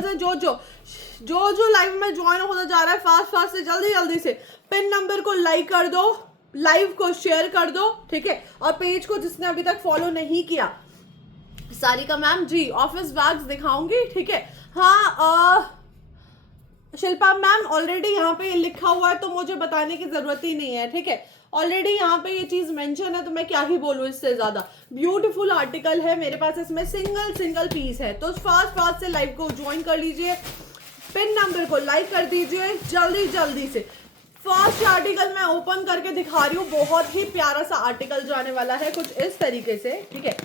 से जो लाइव में ज्वाइन होता जा रहा है फास्ट से जल्दी से पिन नंबर को लाइक कर दो, लाइव को शेयर कर दो, ठीक है। और पेज को जिसने अभी तक फॉलो नहीं किया, सारिका मैम जी ऑफिस बैग्स दिखाऊंगी, ठीक है। हाँ शिल्पा मैम ऑलरेडी यहाँ पे लिखा हुआ है तो मुझे बताने की जरूरत ही नहीं है, ठीक है। ऑलरेडी यहाँ पे ये चीज मेंशन है तो मैं क्या ही बोलूँ इससे ज्यादा। ब्यूटीफुल आर्टिकल है मेरे पास, इसमें सिंगल पीस है। तो फास्ट से लाइव को ज्वाइन कर लीजिए, पिन नंबर को लाइक कर दीजिए जल्दी से। फर्स्ट आर्टिकल मैं ओपन करके दिखा रही हूँ, बहुत ही प्यारा सा आर्टिकल जाने वाला है कुछ इस तरीके से, ठीक है।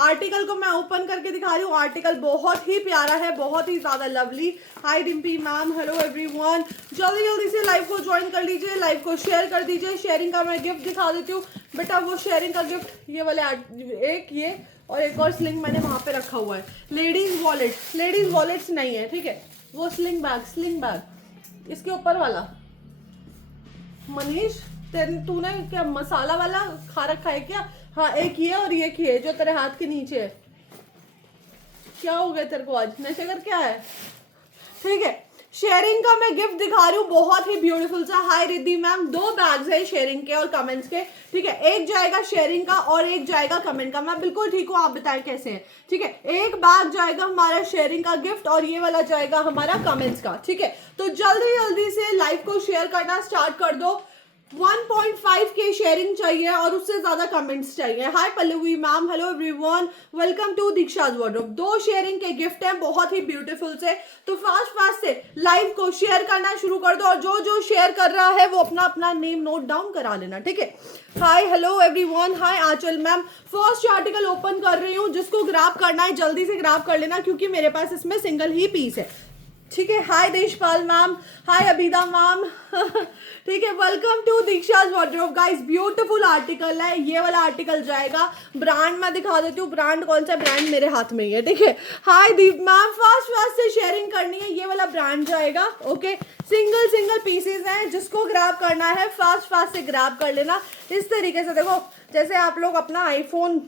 आर्टिकल को मैं ओपन करके दिखा रही हूँ, आर्टिकल बहुत ही प्यारा है, बहुत ही ज्यादा लवली। हाय डिम्पी मैम, हेलो एवरीवन, जल्दी से लाइव को ज्वाइन कर लीजिए, लाइव को शेयर कर दीजिए। शेयरिंग का मैं गिफ्ट दिखा देती हूँ बेटा, वो शेयरिंग का गिफ्ट ये वाले एक ये और एक और स्लिंग मैंने वहां पे रखा हुआ है। लेडीज वॉलेट्स नहीं है, ठीक है, वो स्लिंग बैग इसके ऊपर वाला। मनीष तूने क्या मसाला वाला खा रखा है क्या? हाँ एक ये और ये की है जो तेरे हाथ के नीचे है। क्या हो गया तेरे को आज, नशे कर क्या है? ठीक है, शेयरिंग का मैं गिफ्ट दिखा रही हूँ, बहुत ही ब्यूटीफुल सा। हाय रिद्धि मैम, 2 बैग्स है शेयरिंग के और कमेंट्स के, ठीक है। एक जाएगा शेयरिंग का और एक जाएगा कमेंट का। मैं बिल्कुल ठीक हूँ, आप बताएं कैसे हैं, ठीक है। एक बैग जाएगा हमारा शेयरिंग का गिफ्ट और ये वाला जाएगा हमारा कमेंट्स का, ठीक है। तो जल्दी से लाइव को शेयर करना स्टार्ट कर दो। 1.5K शेयरिंग चाहिए और उससे ज्यादा कमेंट्स चाहिए। Hi Pallavi ma'am, hello everyone, welcome to Diksha's wardrobe. 2 sharing के गिफ्ट हैं बहुत ही ब्यूटीफुल से। तो फास्ट से लाइव को शेयर करना शुरू कर दो और जो शेयर कर रहा है वो अपना नेम नोट डाउन करा लेना, ठीक है। हाय हेलो एवरीवन, हाय आंचल मैम, फर्स्ट आर्टिकल ओपन कर रही हूँ, जिसको ग्रैब करना है जल्दी से ग्रैब कर लेना क्योंकि मेरे पास इसमें सिंगल ही पीस है, ठीक है। Hi Deshpal ma'am, hi Abida ma'am, ठीक है, welcome to Diksha's wardrobe guys. Beautiful article है, ये वाला आर्टिकल जाएगा। ब्रांड मैं दिखा देती हूँ, ब्रांड कौन सा, ब्रांड मेरे हाथ में ही है, ठीक है। हाय दीप मैम, फास्ट से शेयरिंग करनी है, ये वाला ब्रांड जाएगा, ओके। सिंगल पीसेस हैं, जिसको ग्रैब करना है फास्ट से ग्रैब कर लेना। इस तरीके से देखो, जैसे आप लोग अपना आईफोन,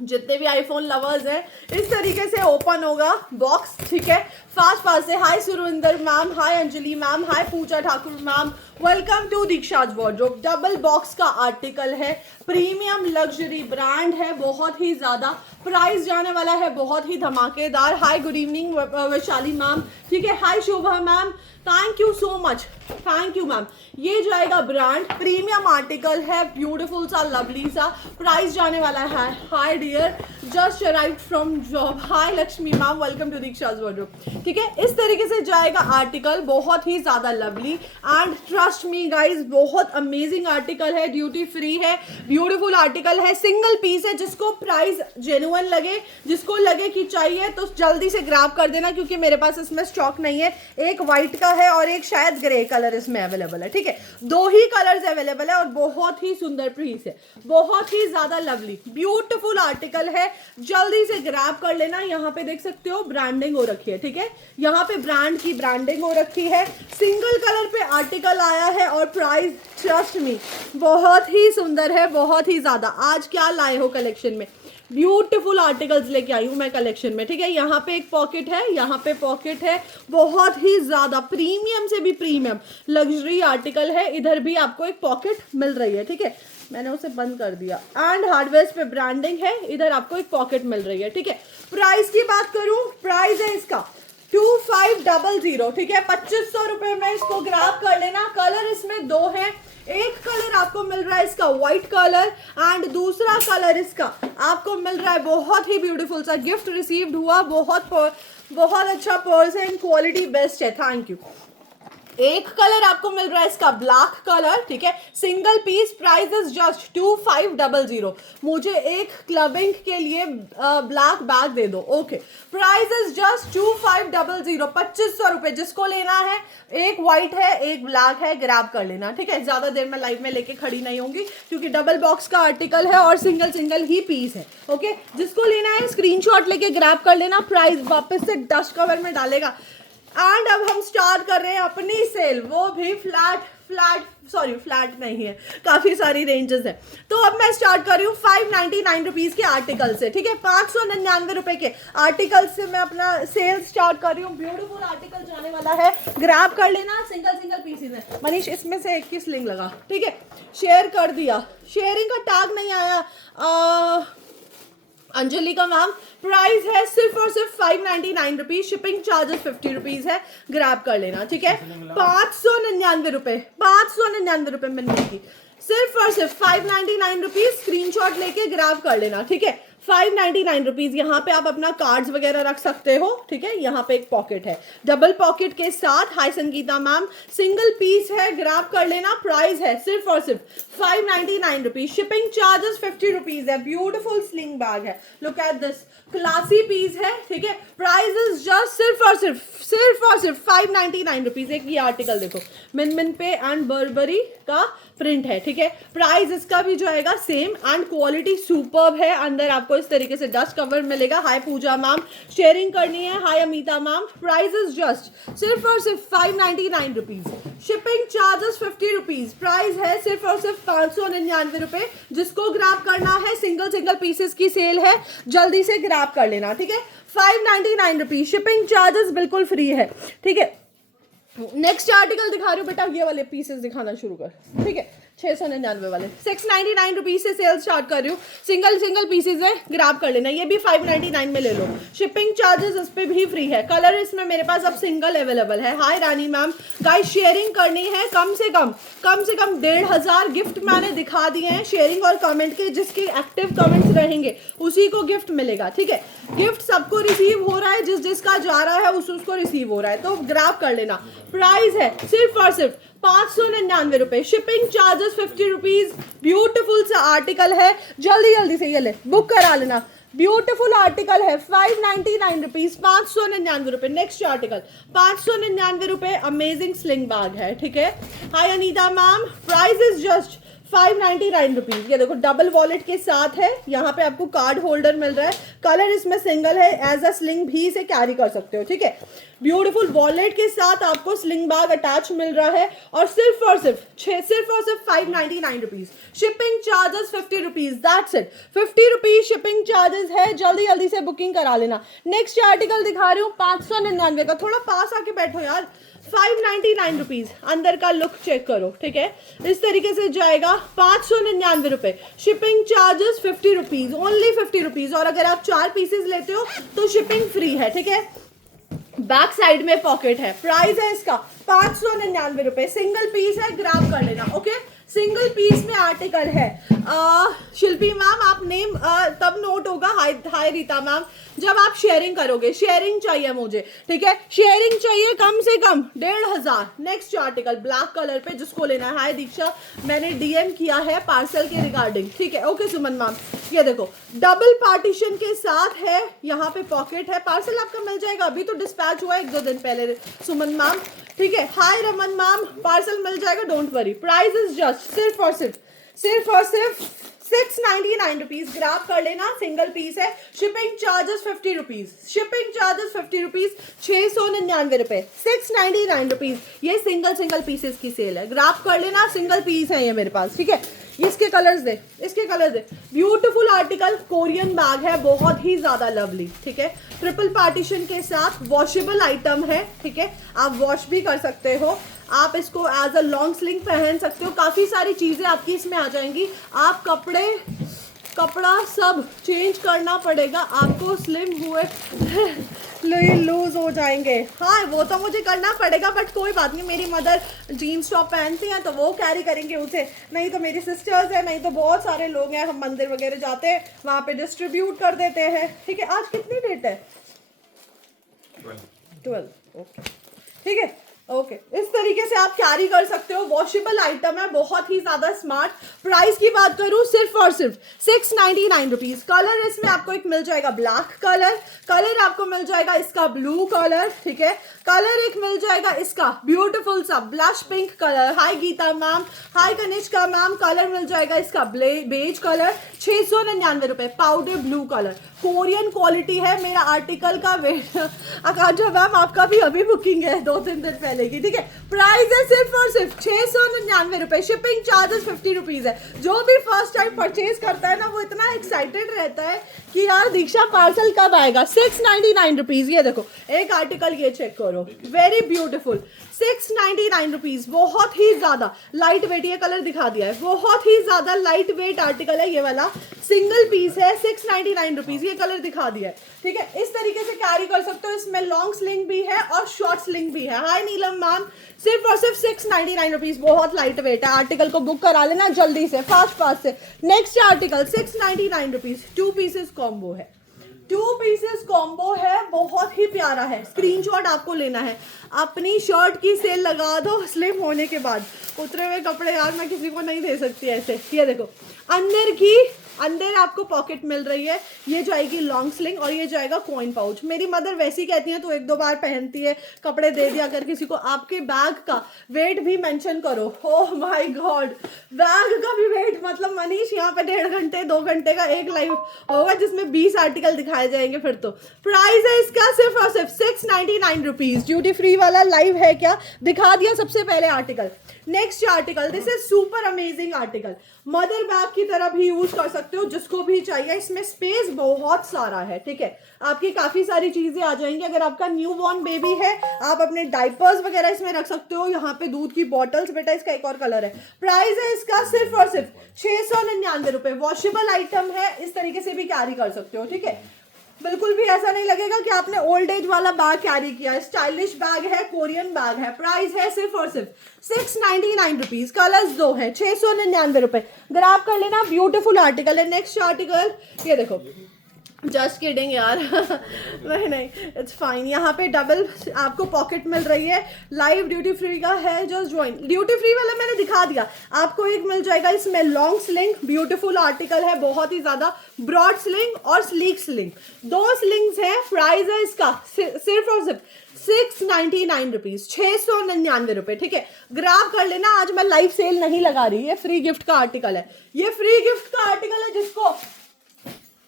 जितने भी आईफोन लवर्स हैं, इस तरीके से ओपन होगा बॉक्स, ठीक है। फास्ट से hi Surendra ma'am, hi Anjali ma'am, hi Pooja Thakur ma'am, welcome to Diksha's wardrobe. Double box का आर्टिकल है, प्रीमियम लग्जरी ब्रांड है, बहुत ही ज्यादा प्राइस जाने वाला है, बहुत ही धमाकेदार। Hi good evening Vaishali ma'am, ठीक है। Hi Shobha ma'am, thank you so much, thank you ma'am. ये जाएगा ब्रांड, प्रीमियम आर्टिकल है, ब्यूटीफुल सा लवली सा, प्राइस जाने वाला है। Hi dear, just arrived from job. Hi Lakshmi ma'am, welcome to Diksha's wardrobe, ठीक है। इस तरीके से जाएगा आर्टिकल, बहुत ही ज्यादा lovely and trust me guys, बहुत अमेजिंग आर्टिकल है, ड्यूटी फ्री है, ब्यूटीफुल आर्टिकल है, सिंगल पीस है। जिसको प्राइस जेन्युइन लगे, जिसको लगे कि चाहिए तो जल्दी से ग्रैब कर देना क्योंकि मेरे पास इसमें स्टॉक नहीं है। एक व्हाइट का है और एक शायद ग्रे कलर इसमें अवेलेबल है, ठीक है। 2 ही कलर्स अवेलेबल है और बहुत ही सुंदर पीस है, बहुत ही ज्यादा लवली ब्यूटीफुल आर्टिकल है, जल्दी से ग्रैब कर लेना। यहाँ पे देख सकते हो ब्रांडिंग हो रखी है, ठीक है, यहाँ पे ब्रांड की ब्रांडिंग हो रखी है। सिंगल कलर पे आर्टिकल आया है और प्राइस ट्रस्ट मी बहुत ही सुंदर है, बहुत ही ज्यादा। आज क्या लाए हो कलेक्शन में, ब्यूटीफुल आर्टिकल्स लेके आई हूँ मैं कलेक्शन में, ठीक है। यहाँ पे एक पॉकेट है, यहाँ पे पॉकेट है, बहुत ही ज्यादा प्रीमियम से भी प्रीमियम लग्जरी आर्टिकल है। इधर भी आपको एक पॉकेट मिल रही है, ठीक है, मैंने उसे बंद कर दिया। एंड हार्डवेयर पे ब्रांडिंग है, इधर आपको एक पॉकेट मिल रही है, ठीक है। प्राइस की बात करूं, प्राइस है इसका 2500, ठीक है, 2500 रुपए में इसको ग्रैब कर लेना। कलर इसमें 2 है, एक कलर आपको मिल रहा है इसका व्हाइट कलर एंड दूसरा कलर इसका आपको मिल रहा है बहुत ही ब्यूटीफुल सा, गिफ्ट रिसीव्ड हुआ, बहुत अच्छा पर्सन, क्वालिटी बेस्ट है, थैंक यू। एक कलर आपको मिल रहा है इसका ब्लैक कलर, ठीक है, single piece, price is just 2500। मुझे एक क्लबिंग के लिए ब्लैक बैग दे दो, ओके। प्राइस इज जस्ट 2500, 2500 रुपए। जिसको लेना है, एक व्हाइट है एक ब्लैक है, ग्रैब कर लेना, ठीक है। ज्यादा देर में लाइव में लेके खड़ी नहीं होंगी क्योंकि डबल बॉक्स का आर्टिकल है और सिंगल ही पीस है, ओके। जिसको लेना है स्क्रीनशॉट लेके ग्रैब कर लेना। प्राइस वापस से डस्ट कवर में डालेगा। एंड अब हम स्टार्ट कर रहे हैं अपनी सेल, वो भी फ्लैट फ्लैट नहीं है, काफ़ी सारी रेंजेस है। तो अब मैं स्टार्ट कर रही हूँ 599 रुपीज़ के आर्टिकल से, ठीक है। 599 रुपए के आर्टिकल से मैं अपना सेल स्टार्ट कर रही हूँ। ब्यूटीफुल आर्टिकल जाने वाला है, ग्रैब कर लेना, सिंगल पीसेज है। मनीष इसमें से एक की स्लिंग लगा, ठीक है। शेयर कर दिया, शेयरिंग का टैग नहीं आया अंजलि का मैम। प्राइस है सिर्फ और सिर्फ 599 रुपीज, शिपिंग चार्जेस 50 रुपीज है, ग्रैब कर लेना, ठीक है। 599 रुपए, 599 रुपए मिलने की, सिर्फ और सिर्फ 599 रुपीज। स्क्रीनशॉट लेके ग्रैब कर लेना, ठीक है। 599 रुपीज। यहाँ पे आप अपना कार्ड्स वगैरह रख सकते हो, ठीक है। यहाँ पे एक पॉकेट है डबल पॉकेट के साथ। Hi Sangeeta ma'am, single piece है, ग्रैब कर लेना। प्राइस है सिर्फ और सिर्फ 599 रुपीज, शिपिंग चार्जेस 50 रुपीज है। ब्यूटीफुल स्लिंग बैग है, look at this, classy piece है, ठीक है। प्राइस इज जस्ट सिर्फ और सिर्फ 599 रुपीज। एक ये आर्टिकल देखो, मिन पे एंड बर्बरी का प्रिंट है, ठीक है। प्राइस इसका भी जो आएगा सेम एंड क्वालिटी सुपर्ब है। अंदर आपको इस तरीके से डस्ट कवर मिलेगा। हाय पूजा मैम, शेयरिंग करनी है। Hi Amita ma'am, price is just सिर्फ और सिर्फ 599 rupees, shipping charges 50 rupees. Price है सिर्फ और सिर्फ 599 रुपए। जिसको ग्रैब करना है, सिंगल पीसेस की सेल है, जल्दी से ग्रैब कर लेना, ठीक है। 599 रुपीज, शिपिंग चार्जेस बिल्कुल फ्री है, ठीक है। नेक्स्ट आर्टिकल दिखा रही हूँ बेटा, ये वाले पीसेस दिखाना शुरू कर, ठीक है। 699 वाले 699 रुपीज से सेल स्टार्ट कर रही हूँ। सिंगल पीसेज है, ग्रैब कर लेना। ये भी 599 में ले लो, शिपिंग चार्जेस इस पे भी फ्री है। कलर इसमें मेरे पास अब सिंगल अवेलेबल है। हाय रानी मैम, गाइस शेयरिंग करनी है कम से कम 1500 गिफ्ट मैंने दिखा दिए हैं। शेयरिंग और कमेंट के, जिसके एक्टिव कमेंट्स रहेंगे उसी को गिफ्ट मिलेगा, ठीक है। गिफ्ट सबको रिसीव हो रहा है, जिसका जा रहा है उसको रिसीव हो रहा है, तो ग्रैब कर लेना। प्राइस है सिर्फ और सिर्फ 599 रुपए, शिपिंग चार्जेस 50 रुपीज। ब्यूटीफुल सा आर्टिकल है, जल्दी से ये ले बुक करा लेना। ब्यूटीफुल आर्टिकल है, 599 रुपीज, 599 रुपए। नेक्स्ट आर्टिकल 599 रुपए, अमेजिंग स्लिंग बैग है, ठीक है। Hi Anita ma'am, price is just 599 rupees. ये देखो डबल वॉलेट के साथ है, यहाँ पे आपको कार्ड होल्डर मिल रहा है। कलर इसमें सिंगल है, एज अ स्लिंग भी इसे कैरी कर सकते हो, ठीक है। ब्यूटीफुल वॉलेट के साथ आपको स्लिंग बैग अटैच मिल रहा है, और सिर्फ 599 rupees, shipping charges 50 rupees, that's it. 50 rupees shipping charges है, जल्दी से बुकिंग करा लेना। नेक्स्ट आर्टिकल दिखा रही हूँ 599 का, थोड़ा पास आके बैठो यार। 599 रुपीज, अंदर का लुक चेक करो, ठीक है। इस तरीके से जाएगा, 599 रुपए, shipping charges 50 rupees, only 50 rupees. और अगर आप 4 पीसेस लेते हो तो शिपिंग फ्री है, ठीक है। बैक साइड में पॉकेट है। प्राइस है इसका 599 रुपए, सिंगल पीस है, ग्रैब कर लेना, ओके। सिंगल पीस में आर्टिकल है। शिल्पी मैम, आप नेम तब नोट होगा। हाय रीता मैम, जब आप शेयरिंग करोगे, शेयरिंग चाहिए मुझे, ठीक है। शेयरिंग चाहिए कम से कम 1500। नेक्स्ट आर्टिकल ब्लैक कलर पे, जिसको लेना है। हाय दीक्षा, मैंने डीएम किया है पार्सल के रिगार्डिंग, ठीक है। ओके सुमन मैम, ये देखो डबल पार्टीशन के साथ है, यहाँ पे पॉकेट है। पार्सल आपका मिल जाएगा, अभी तो डिस्पैच हुआ 1-2 दिन पहले सुमन मैम, ठीक है। हाय रमन मैम, पार्सल मिल जाएगा, don't worry. Price is just सिर्फ और सिर्फ 699 रुपीज, ग्रैब कर लेना। सिंगल पीस है, shipping charges 50 rupees, shipping charges 50 rupees, 699 रुपए, 699 रुपीज। ये सिंगल पीसेस की सेल है, ग्रैब कर लेना। सिंगल पीस है ये मेरे पास, ठीक है। इसके कलर्स दे, ब्यूटीफुल आर्टिकल, कोरियन बैग है, बहुत ही ज्यादा लवली, ठीक है। ट्रिपल पार्टीशन के साथ, वॉशेबल आइटम है, ठीक है। आप वॉश भी कर सकते हो, आप इसको एज अ लॉन्ग स्लिंग पहन सकते हो। काफ़ी सारी चीज़ें आपकी इसमें आ जाएंगी। आप कपड़ा सब चेंज करना पड़ेगा आपको, स्लिम हुए लूज हो जाएंगे। हाँ, वो तो मुझे करना पड़ेगा, बट कोई बात नहीं। मेरी मदर जीन्स टॉप पहनती हैं तो वो कैरी करेंगे उसे, नहीं तो मेरी सिस्टर्स हैं, नहीं तो बहुत सारे लोग हैं। हम मंदिर वगैरह जाते हैं, वहाँ पे डिस्ट्रीब्यूट कर देते हैं, ठीक है। आज कितनी डेट है? 12, ओके, ठीक है, ओके। इस तरीके से आप कैरी कर सकते हो। वॉशेबल आइटम है, बहुत ही ज्यादा स्मार्ट। प्राइस की बात करूं, सिर्फ और सिर्फ 699 रुपीज। कलर इसमें आपको एक मिल जाएगा ब्लैक कलर आपको मिल जाएगा इसका ब्लू कलर, ठीक है। कलर एक मिल जाएगा इसका ब्यूटीफुल सा ब्लश पिंक कलर। हाय गीता मैम, हाय कनिष्का मैम, कलर मिल जाएगा इसका बेज कलर, 699 रुपए। Powder blue colour, Korean quality है। मेरा आर्टिकल का वेट, आकांक्षा मैम आपका भी अभी बुकिंग है 2-3 दिन पहले, मिलेगी, ठीक है। प्राइस है सिर्फ और सिर्फ 699 रुपए, शिपिंग चार्जेस 50 रुपीज है। जो भी फर्स्ट टाइम परचेज करता है ना वो इतना एक्साइटेड रहता है कि यार दीक्षा पार्सल कब आएगा। 699 रुपीज, ये देखो एक आर्टिकल ये चेक करो, वेरी ब्यूटीफुल, 699 रुपीज, बहुत ही ज्यादा लाइट वेट, ये कलर दिखा दिया है, बहुत ही ज्यादा लाइट वेट आर्टिकल है ये वाला, सिंगल पीस है, 699 रुपीज, ये कलर दिखा दिया है, ठीक है। इस तरीके से कैरी कर सकते हो, इसमें लॉन्ग स्लिंग भी है और शॉर्ट स्लिंग भी है। हाय नीलम मैम, सिर्फ और सिर्फ 699 रुपीज, बहुत लाइट वेट है। आर्टिकल को बुक करा लेना जल्दी से, फास्ट से। Next article 699 rupees, 2 pieces combo है, 2 पीसेस कॉम्बो है, बहुत ही प्यारा है। स्क्रीनशॉट आपको लेना है, अपनी शर्ट की सेल लगा दो स्लिम होने के बाद। उतरे हुए कपड़े यार मैं किसी को नहीं दे सकती ऐसे। ये देखो अंदर आपको पॉकेट मिल रही है, ये जाएगी लॉन्ग स्लिंग और ये जाएगा कॉइन पाउच। मेरी मदर वैसी कहती है तो 1-2 बार पहनती है, कपड़े दे दिया कर किसी को। आपके बैग का वेट भी मेंशन करो। ओह माय गॉड, बैग का भी वेट, मतलब मनीष यहाँ पे 1.5 घंटे 2 घंटे का एक लाइव होगा जिसमें 20 आर्टिकल दिखाए जाएंगे फिर तो। प्राइस है इसका सिर्फ और सिर्फ 699 रुपीज। ड्यूटी फ्री वाला लाइव है क्या, दिखा दिया सबसे पहले article. Next article, this is super amazing article, mother bag की तरह भी यूज कर सकते हो जिसको भी चाहिए। इसमें स्पेस बहुत सारा है, ठीक है। आपकी काफी सारी चीजें आ जाएंगी। अगर आपका न्यू बॉर्न बेबी है, आप अपने डाइपर्स वगैरह इसमें रख सकते हो। यहाँ पे दूध की बॉटल्स, बेटा इसका एक और कलर है। प्राइस है इसका सिर्फ और सिर्फ 699 रुपए। वॉशेबल आइटम है, इस तरीके से भी कैरी कर सकते हो, ठीक है। बिल्कुल भी ऐसा नहीं लगेगा कि आपने ओल्ड एज वाला बैग कैरी किया है। स्टाइलिश बैग है, कोरियन बैग है। प्राइस है सिर्फ और सिर्फ 699 रुपीज। कलर्स 2 है, 699 रुपए। ग्रैब कर लेना, ब्यूटीफुल आर्टिकल है। नेक्स्ट आर्टिकल ये देखो, जस्ट किडिंग यार नहीं इट्स फाइन। यहाँ पे डबल आपको पॉकेट मिल रही है, लाइव ड्यूटी फ्री का है, जस्ट ज्वाइन। ड्यूटी फ्री वाला मैंने दिखा दिया आपको। एक मिल जाएगा इसमें लॉन्ग स्लिंग, ब्यूटीफुल आर्टिकल है, बहुत ही ज्यादा ब्रॉड स्लिंग और स्लीक स्लिंग, 2 स्लिंग्स है। प्राइस है इसका सिर्फ और सिर्फ 699 रुपीज, 699 रुपए, ठीक है। ग्राफ कर लेना, आज मैं लाइव सेल नहीं लगा रही, ये फ्री गिफ्ट का आर्टिकल है। ये फ्री गिफ्ट का आर्टिकल है, जिसको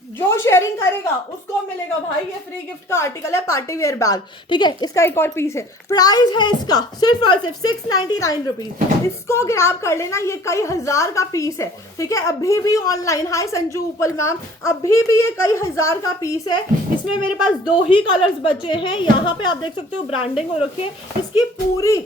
जो शेयरिंग करेगा उसको मिलेगा भाई। ये फ्री गिफ्ट का आर्टिकल है, पार्टी वेयर बैग, ठीक है। इसका एक और पीस है। प्राइस है इसका सिर्फ और सिर्फ 699 रुपीज। इसको ग्रैब कर लेना, ये कई हजार का पीस है, ठीक है। अभी भी ऑनलाइन, हाय संजू उपल मैम, अभी भी ये कई हजार का पीस है। इसमें मेरे पास 2 ही कलर्स बचे हैं। यहाँ पे आप देख सकते हो ब्रांडिंग हो रखी है इसकी पूरी,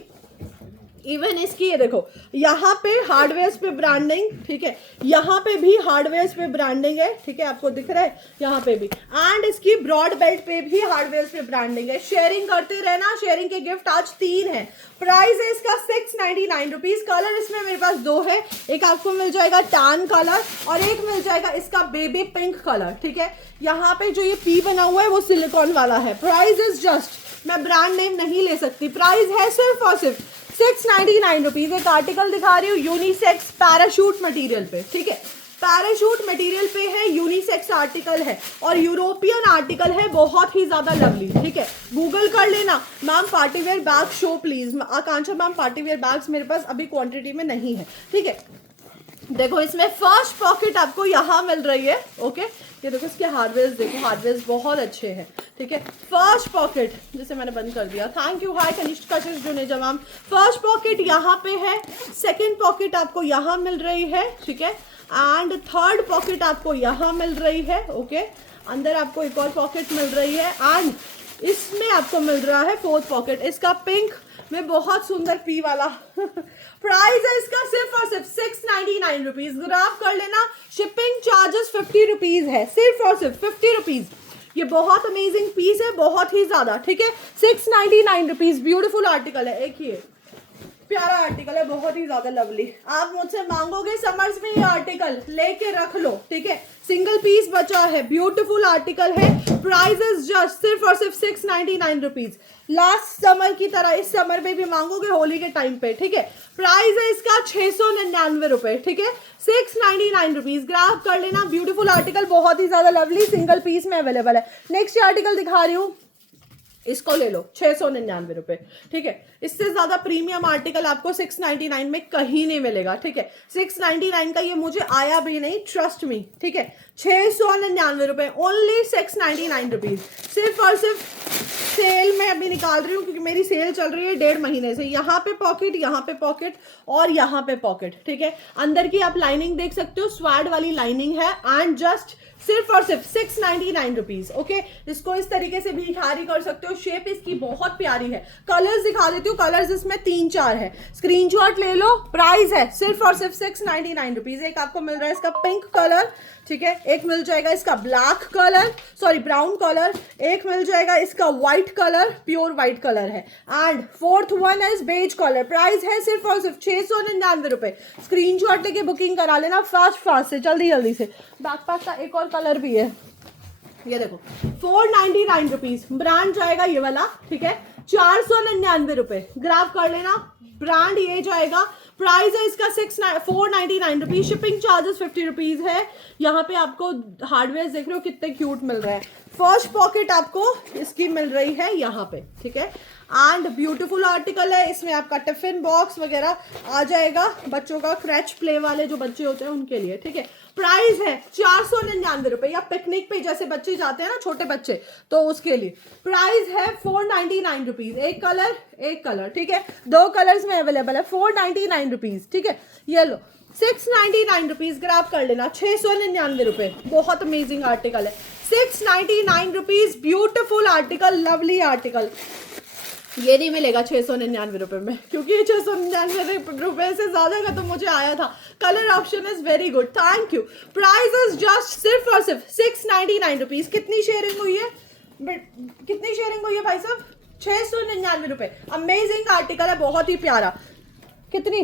इवन इसकी ये देखो, यहाँ पे हार्डवेयर पे ब्रांडिंग, ठीक है। यहाँ पे भी हार्डवेयर पे ब्रांडिंग है, ठीक है, आपको दिख रहा है यहाँ पे भी। एंड इसकी ब्रॉड बेल्ट पे भी हार्डवेयर पे ब्रांडिंग है। शेयरिंग करते रहना, शेयरिंग के गिफ्ट आज 3 है। प्राइस है इसका 699 रुपीज। कलर इसमें मेरे पास 2 है, एक आपको मिल जाएगा टैन कलर और एक मिल जाएगा इसका बेबी पिंक कलर, ठीक है। यहाँ पे जो ये पी बना हुआ है वो सिलिकॉन वाला है। प्राइस इज जस्ट, मैं ब्रांड नेम नहीं ले सकती। प्राइस है सिर्फ और सिर्फ 699 रुपीज। एक आर्टिकल दिखा रही हूँ यूनिसेक्स पैराशूट मटेरियल पे, ठीक है। पैराशूट मटेरियल पे है, यूनिसेक्स आर्टिकल है और यूरोपियन आर्टिकल है, बहुत ही ज्यादा लवली, ठीक है। गूगल कर लेना ma'am partywear bag show please. Akanksha ma'am partywear bags मेरे पास अभी क्वांटिटी में नहीं है, ठीक है। देखो इसमें फर्स्ट पॉकेट आपको यहाँ मिल रही है, ओके। ये देखो इसके हार्डवेयर, देखो हार्डवेयर बहुत अच्छे हैं, ठीक है। फर्स्ट पॉकेट, जैसे मैंने बंद कर दिया, थैंक यू, हाय कनिष्ठ कशिश जुनेजा मैम। फर्स्ट पॉकेट यहाँ पे है, सेकंड पॉकेट आपको यहाँ मिल रही है, ठीक है। एंड थर्ड पॉकेट आपको यहाँ मिल रही है, ओके। अंदर आपको एक और पॉकेट मिल रही है एंड इसमें आपको मिल रहा है 4th पॉकेट, इसका पिंक में बहुत सुंदर पी वाला प्राइस है इसका सिर्फ और सिर्फ 699 रुपीज। ग्राफ कर लेना, शिपिंग चार्जेस 50 रुपीज है, सिर्फ और सिर्फ 50 रुपीज। ये बहुत अमेजिंग पीस है, बहुत ही ज्यादा, ठीक है। 699 रुपीज, ब्यूटीफुल आर्टिकल है, एक ही है, प्यारा आर्टिकल है, बहुत ही ज्यादा लवली। आप मुझसे मांगोगे समर्स में ये आर्टिकल लेके रख लो, ठीक है। सिंगल पीस बचा है, ब्यूटीफुल आर्टिकल है। प्राइस इज जस्ट सिर्फ और सिर्फ 699 रुपीज। लास्ट समर की तरह इस समर में भी मांगोगे होली के टाइम पे, ठीक है। प्राइस है इसका 699 रुपए, ठीक है। 699 रुपीज। ग्राफ कर लेना, ब्यूटीफुल आर्टिकल, बहुत ही ज्यादा लवली, सिंगल पीस में अवेलेबल है। नेक्स्ट आर्टिकल दिखा रही हूँ, इसको ले लो 699 रुपए, ठीक है। इससे ज्यादा प्रीमियम आर्टिकल आपको 699 में कहीं नहीं मिलेगा, ठीक है। 699 का ये मुझे आया भी नहीं, ट्रस्ट मी, ठीक है। ₹699, ओनली ₹699, सिर्फ और सिर्फ सेल में अभी निकाल रही हूँ क्योंकि मेरी सेल चल रही है 1.5 महीने से। यहाँ पे पॉकेट, यहाँ पे पॉकेट और यहाँ पे पॉकेट, ठीक है। अंदर की आप लाइनिंग देख सकते हो, स्वैड वाली लाइनिंग है एंड जस्ट सिर्फ और सिर्फ ₹699, ओके। इसको इस तरीके से भी कैरी कर सकते हो, शेप इसकी बहुत प्यारी है। कलर्स दिखा देती हूँ, कलर्स इसमें 3-4 है, स्क्रीनशॉट ले लो। प्राइस है सिर्फ और सिर्फ ₹699। एक आपको मिल रहा है इसका पिंक कलर, ठीक है, एक मिल जाएगा इसका black colour, sorry brown colour, एक मिल जाएगा इसका white colour, pure white colour है, and fourth one is beige colour. Price है सिर्फ और सिर्फ ₹699। स्क्रीनशॉट लेके बुकिंग करा लेना फास्ट से, जल्दी से। बैकपैक का एक और कलर भी है, ये देखो, ₹499। ब्रांड जाएगा ये वाला, ठीक है, ₹499। ग्राफ कर लेना, ब्रांड ये जाएगा। प्राइस है इसका ₹499। शिपिंग चार्जेस ₹50 है। यहाँ पे आपको हार्डवेयर देख रहे हो कितने क्यूट मिल रहे हैं। फर्स्ट पॉकेट आपको इसकी मिल रही है यहाँ पे, ठीक है, एंड ब्यूटीफुल आर्टिकल है। इसमें आपका टिफिन बॉक्स वगैरह आ जाएगा, बच्चों का क्रैच प्ले वाले जो बच्चे होते हैं उनके लिए, ठीक है। प्राइस है ₹499, या पिकनिक पे जैसे बच्चे जाते हैं ना, छोटे बच्चे, तो उसके लिए प्राइस है ₹499। एक कलर, ठीक है, 2 कलर्स में अवेलेबल है, ₹499, ठीक है। ये लो, ₹699 ग्राफ कर लेना, ₹699। बहुत अमेजिंग आर्टिकल है, ₹699। Beautiful article, lovely article. ये नहीं मिलेगा ₹699 में, क्योंकि ये ₹699 से ज्यादा का तो मुझे आया था। Colour option is very good, thank you. Price is just सिर्फ और सिर्फ ₹699। कितनी शेयरिंग हुई है, भाई साहब? ₹699। अमेजिंग आर्टिकल है, बहुत ही प्यारा। कितनी,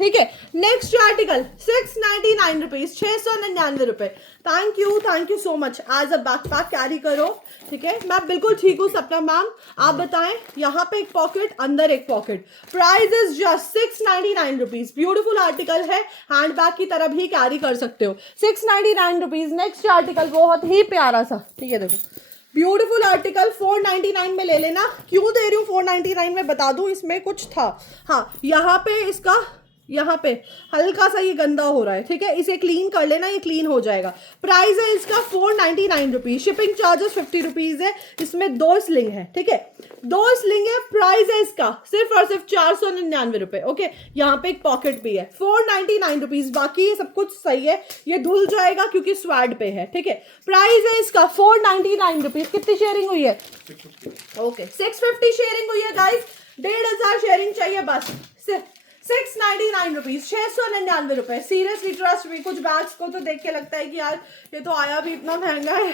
ठीक है। Next article ₹699, ₹699। Thank you so much. As a backpack carry करो, ठीक है। मैं बिल्कुल ठीक हूँ सपना मैम, आप बताएं। यहाँ पे एक पॉकेट, अंदर एक pocket. Price is just ₹699। Beautiful article है, हैंड बैग की तरह भी कैरी कर सकते हो। ₹699। नेक्स्ट आर्टिकल बहुत ही प्यारा सा, ठीक है, देखो, ब्यूटीफुल आर्टिकल, $499 में ले लेना। क्यों दे रही हूँ $499 में, बता दूं, इसमें कुछ था। हाँ, यहाँ पे इसका, यहाँ पे हल्का सा ये गंदा हो रहा है, ठीक है, इसे क्लीन कर लेना, ये क्लीन हो जाएगा। प्राइस है इसका ₹499। शिपिंग चार्जेस ₹50 है। इसमें 2 स्लिंग है, ठीक है, 2 स्लिंग है। प्राइस है इसका सिर्फ और सिर्फ ₹499, ओके। यहाँ पे एक पॉकेट भी है, ₹499। बाकी ये सब कुछ सही है, ये धुल जाएगा क्योंकि स्वैड पे है, ठीक है। प्राइस है इसका ₹499। कितनी शेयरिंग हुई है? ओके, 650 शेयरिंग हुई है गाइस, 1500 शेयरिंग चाहिए बस। ₹699, ₹699। सीरियसली ट्रस्ट मी, कुछ बैग्स को तो देख के लगता है कि यार ये तो आया भी इतना महंगा है,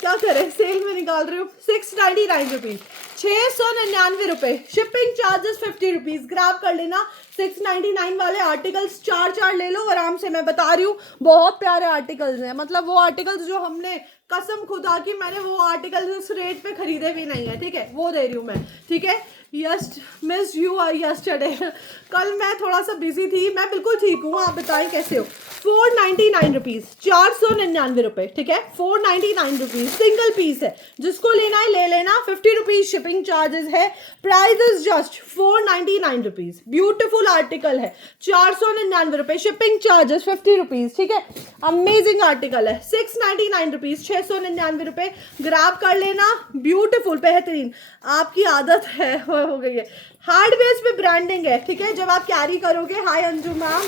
क्या करें, सेल में निकाल रही हूँ। ₹699, ₹699। Shipping charges ₹50। ग्रैब कर लेना। 699 वाले आर्टिकल्स 4 ले लो आराम से। मैं बता रही हूँ बहुत प्यारे आर्टिकल्स हैं, मतलब वो आर्टिकल्स जो हमने कसम खुदा की मैंने वो आर्टिकल्स उस रेट पे खरीदे भी नहीं है, ठीक है, वो दे रही हूँ मैं, ठीक है। मिस यू यस्टरडे, कल मैं थोड़ा सा बिजी थी, मैं बिल्कुल ठीक हूँ, आप बताएं कैसे हो। ₹499, ₹499, ठीक है, ₹499 सिंगल पीस है, जिसको लेना है ले लेना। ₹50 शिपिंग चार्जेस है। Price is just ₹499। Beautiful article है, ₹499। शिपिंग चार्जेस ₹50, ठीक है। अमेजिंग आर्टिकल है, ₹699, ₹699। ग्रैब कर लेना, ब्यूटीफुल, बेहतरीन। आपकी आदत है, हो गई है। हार्डवेयर पे ब्रांडिंग है, ठीक है, जब आप कैरी करोगे। हाय अंजू मैम,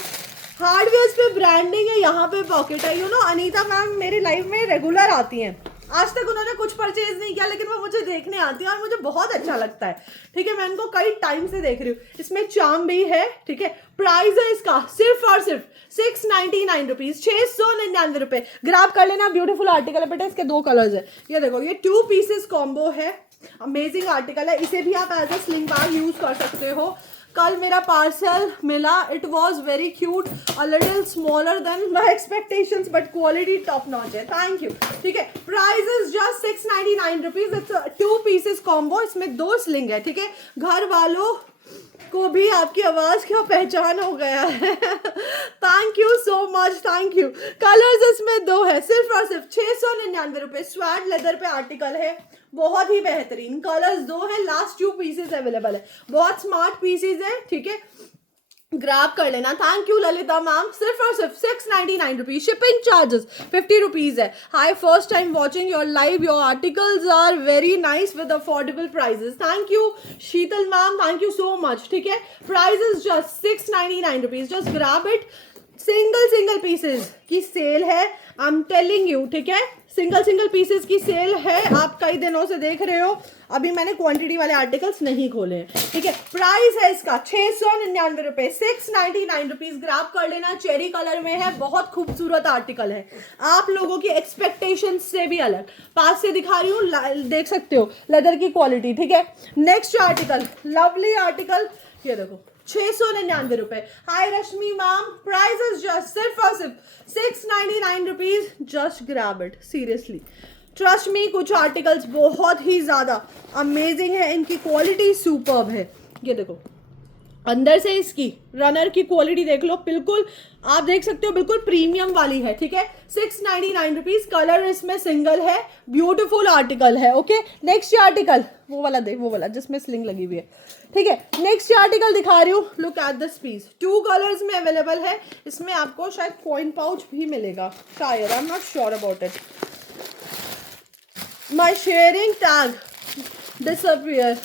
हार्डवेयर पे ब्रांडिंग है, यहाँ पे पॉकेट है। यू नो अनीता मैम मेरी लाइफ में रेगुलर आती हैं। आज तक उन्होंने कुछ परचेज नहीं किया, लेकिन वो मुझे देखने आती है और मुझे बहुत अच्छा लगता है, ठीक है। मैं इनको कई टाइम से देख रही हूँ। इसमें चार्म भी है, ठीक है। प्राइस है इसका सिर्फ और सिर्फ ₹699, ₹699। ग्रैब कर लेना, ब्यूटीफुल आर्टिकल है बेटा। इसके 2 कलर्स है, ये देखो, ये 2 पीसेस कॉम्बो है। अमेजिंग आर्टिकल है, इसे भी आप as a sling bag use कर सकते हो। कल मेरा पार्सल मिला, it was very cute, a little smaller than my expectations, but quality top notch है। थैंक यू, ठीक है। Price is just ₹699। It's 2 pieces combo, इसमें 2 स्लिंग है, ठीक है। घर वालों को भी आपकी आवाज क्या पहचान हो गया है। Thank you so much, thank you. Colours इसमें 2 है, सिर्फ और सिर्फ ₹699। स्वैड लेदर पे आर्टिकल है, बहुत ही बेहतरीन। कलर्स 2 है, लास्ट 2 पीसेस अवेलेबल है। बहुत स्मार्ट पीसेस है, ठीक है। ग्रैब कर लेना। Thank you Lalita ma'am. सिर्फ और सिर्फ 699 रुपीज, शिपिंग चार्जेस 50 रुपीज है। Hi, first time watching your live, your articles are very nice with affordable prices. Thank you Sheetal ma'am, thank you so much. ठीक है, price is just 699 rupees, just grab it. Single pieces की sale है, I am telling you. ठीक है, single pieces की sale है। आप कई दिनों से देख रहे हो, अभी मैंने क्वांटिटी वाले आर्टिकल्स नहीं खोले हैं। ठीक है, प्राइस है इसका 699 रुपए, 699 रुपीज। ग्रैब कर लेना, चेरी कलर में है, बहुत खूबसूरत आर्टिकल है, आप लोगों की एक्सपेक्टेशन से भी अलग। पास से दिखा रही हूँ, देख सकते हो लेदर की क्वालिटी। ठीक है, नेक्स्ट आर्टिकल, लवली आर्टिकल, ये देखो 699 रुपए। हाय रश्मि मैम, प्राइस इज जस्ट सिर्फ और सिर्फ 699 rupees, just grab it. Seriously trust me, कुछ आर्टिकल्स बहुत ही ज्यादा अमेजिंग है, इनकी क्वालिटी सुपर्ब है। ये देखो अंदर से इसकी रनर की क्वालिटी देख लो, बिल्कुल आप देख सकते हो, बिल्कुल प्रीमियम वाली है। ठीक है, 699 रुपीज, कलर इसमें सिंगल है, ब्यूटीफुल आर्टिकल है। ओके, नेक्स्ट आर्टिकल वो वाला देख, वो वाला जिसमें स्लिंग लगी हुई है। ठीक है, नेक्स्ट आर्टिकल दिखा रही हूँ, look at this piece, 2 colours में अवेलेबल है। इसमें आपको शायद कॉइन पाउच भी मिलेगा, शायद, I am not sure about it. My sharing tag disappear.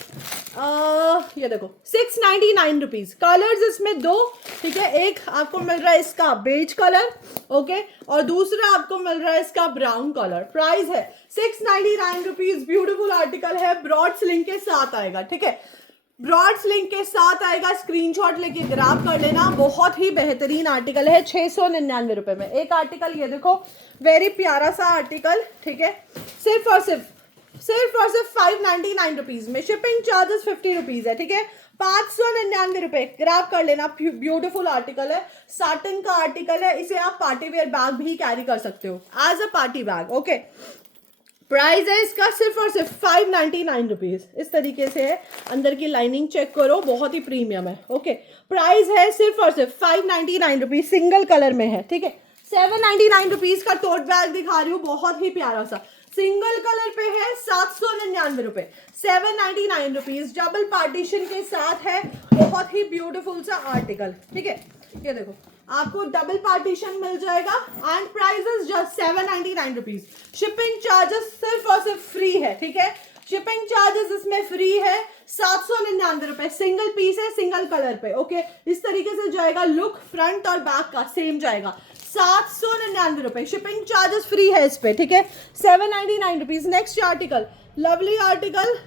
ये देखो 699 रुपीज, कलर्स इसमें 2। ठीक है, एक आपको मिल रहा है इसका बेज कलर, ओके, और दूसरा आपको मिल रहा है इसका ब्राउन कलर। प्राइस है 699 रुपीज, ब्यूटीफुल आर्टिकल है, ब्रॉड स्लिंग के साथ आएगा। ठीक है, ब्रॉड स्लिंग के साथ आएगा, स्क्रीनशॉट लेके ग्रैब कर लेना, बहुत ही बेहतरीन आर्टिकल है। 699 रुपए में एक आर्टिकल, ये देखो वेरी प्यारा सा आर्टिकल। ठीक है, सिर्फ और सिर्फ 599 रुपीज में, शिपिंग चार्जेस 50 रुपीज है। ठीक है, 599 रुपए, ग्रैब कर लेना, ब्यूटीफुल आर्टिकल है, साटन का आर्टिकल है, इसे आप पार्टी वेयर बैग भी कैरी कर सकते हो as a party bag. Okay, price है इसका सिर्फ और सिर्फ 599 रुपीज, इस तरीके से है, अंदर की लाइनिंग चेक करो, बहुत ही प्रीमियम है। ओके, प्राइस है सिर्फ और सिर्फ 599 रुपीज, सिंगल कलर में है। ठीक है, 799 रुपीज का टोट बैग दिखा रही हूँ, बहुत ही प्यारा सा, सिंगल कलर पे है, 799 रुपए, 799 रुपीज, डबल पार्टीशन के साथ है, बहुत ही ब्यूटीफुल सा आर्टिकल। ठीक है, ये देखो आपको डबल पार्टीशन मिल जाएगा, and price is just 799 rupees, shipping charges सिर्फ और सिर्फ फ्री है। ठीक है, शिपिंग चार्जेस इसमें फ्री है, 799 रुपए, सिंगल पीस है, सिंगल कलर पे। ओके, इस तरीके से जाएगा, लुक फ्रंट और बैक का सेम जाएगा, 799 रुपए, शिपिंग चार्जेस फ्री है इस पे। ठीक है, 799 rupees. Next article, lovely article,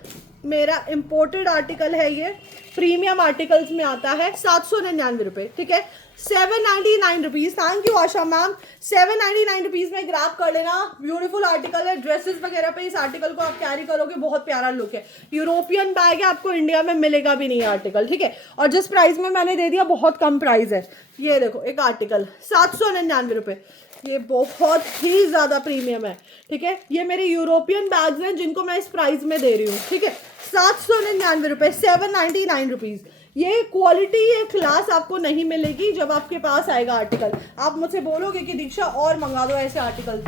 मेरा इंपोर्टेड आर्टिकल है, ये प्रीमियम आर्टिकल्स में आता है, 799 रुपए। ठीक है, 799 rupees, thank you Asha ma'am. 799 rupees में ग्रैब कर लेना, ब्यूटीफुल आर्टिकल है, ड्रेसेस वगैरह पे इस आर्टिकल को आप कैरी करोगे, बहुत प्यारा लुक है, यूरोपियन बैग है, आपको इंडिया में मिलेगा भी नहीं आर्टिकल। ठीक है, और जिस प्राइस में मैंने दे दिया, बहुत कम प्राइस है। ये देखो एक आर्टिकल 799 रुपए, ये बहुत ही ज्यादा प्रीमियम है। ठीक है, ये मेरे यूरोपियन बैग्स हैं जिनको मैं इस प्राइस में दे रही हूँ। ठीक है, 799 रुपए, 799 रुपीज। ये क्वालिटी, ये क्लास आपको नहीं मिलेगी जब आपके पास आएगा आर्टिकल। आप मुझसे बोलोगे कि दीक्षा और मंगा दो ऐसे आर्टिकल,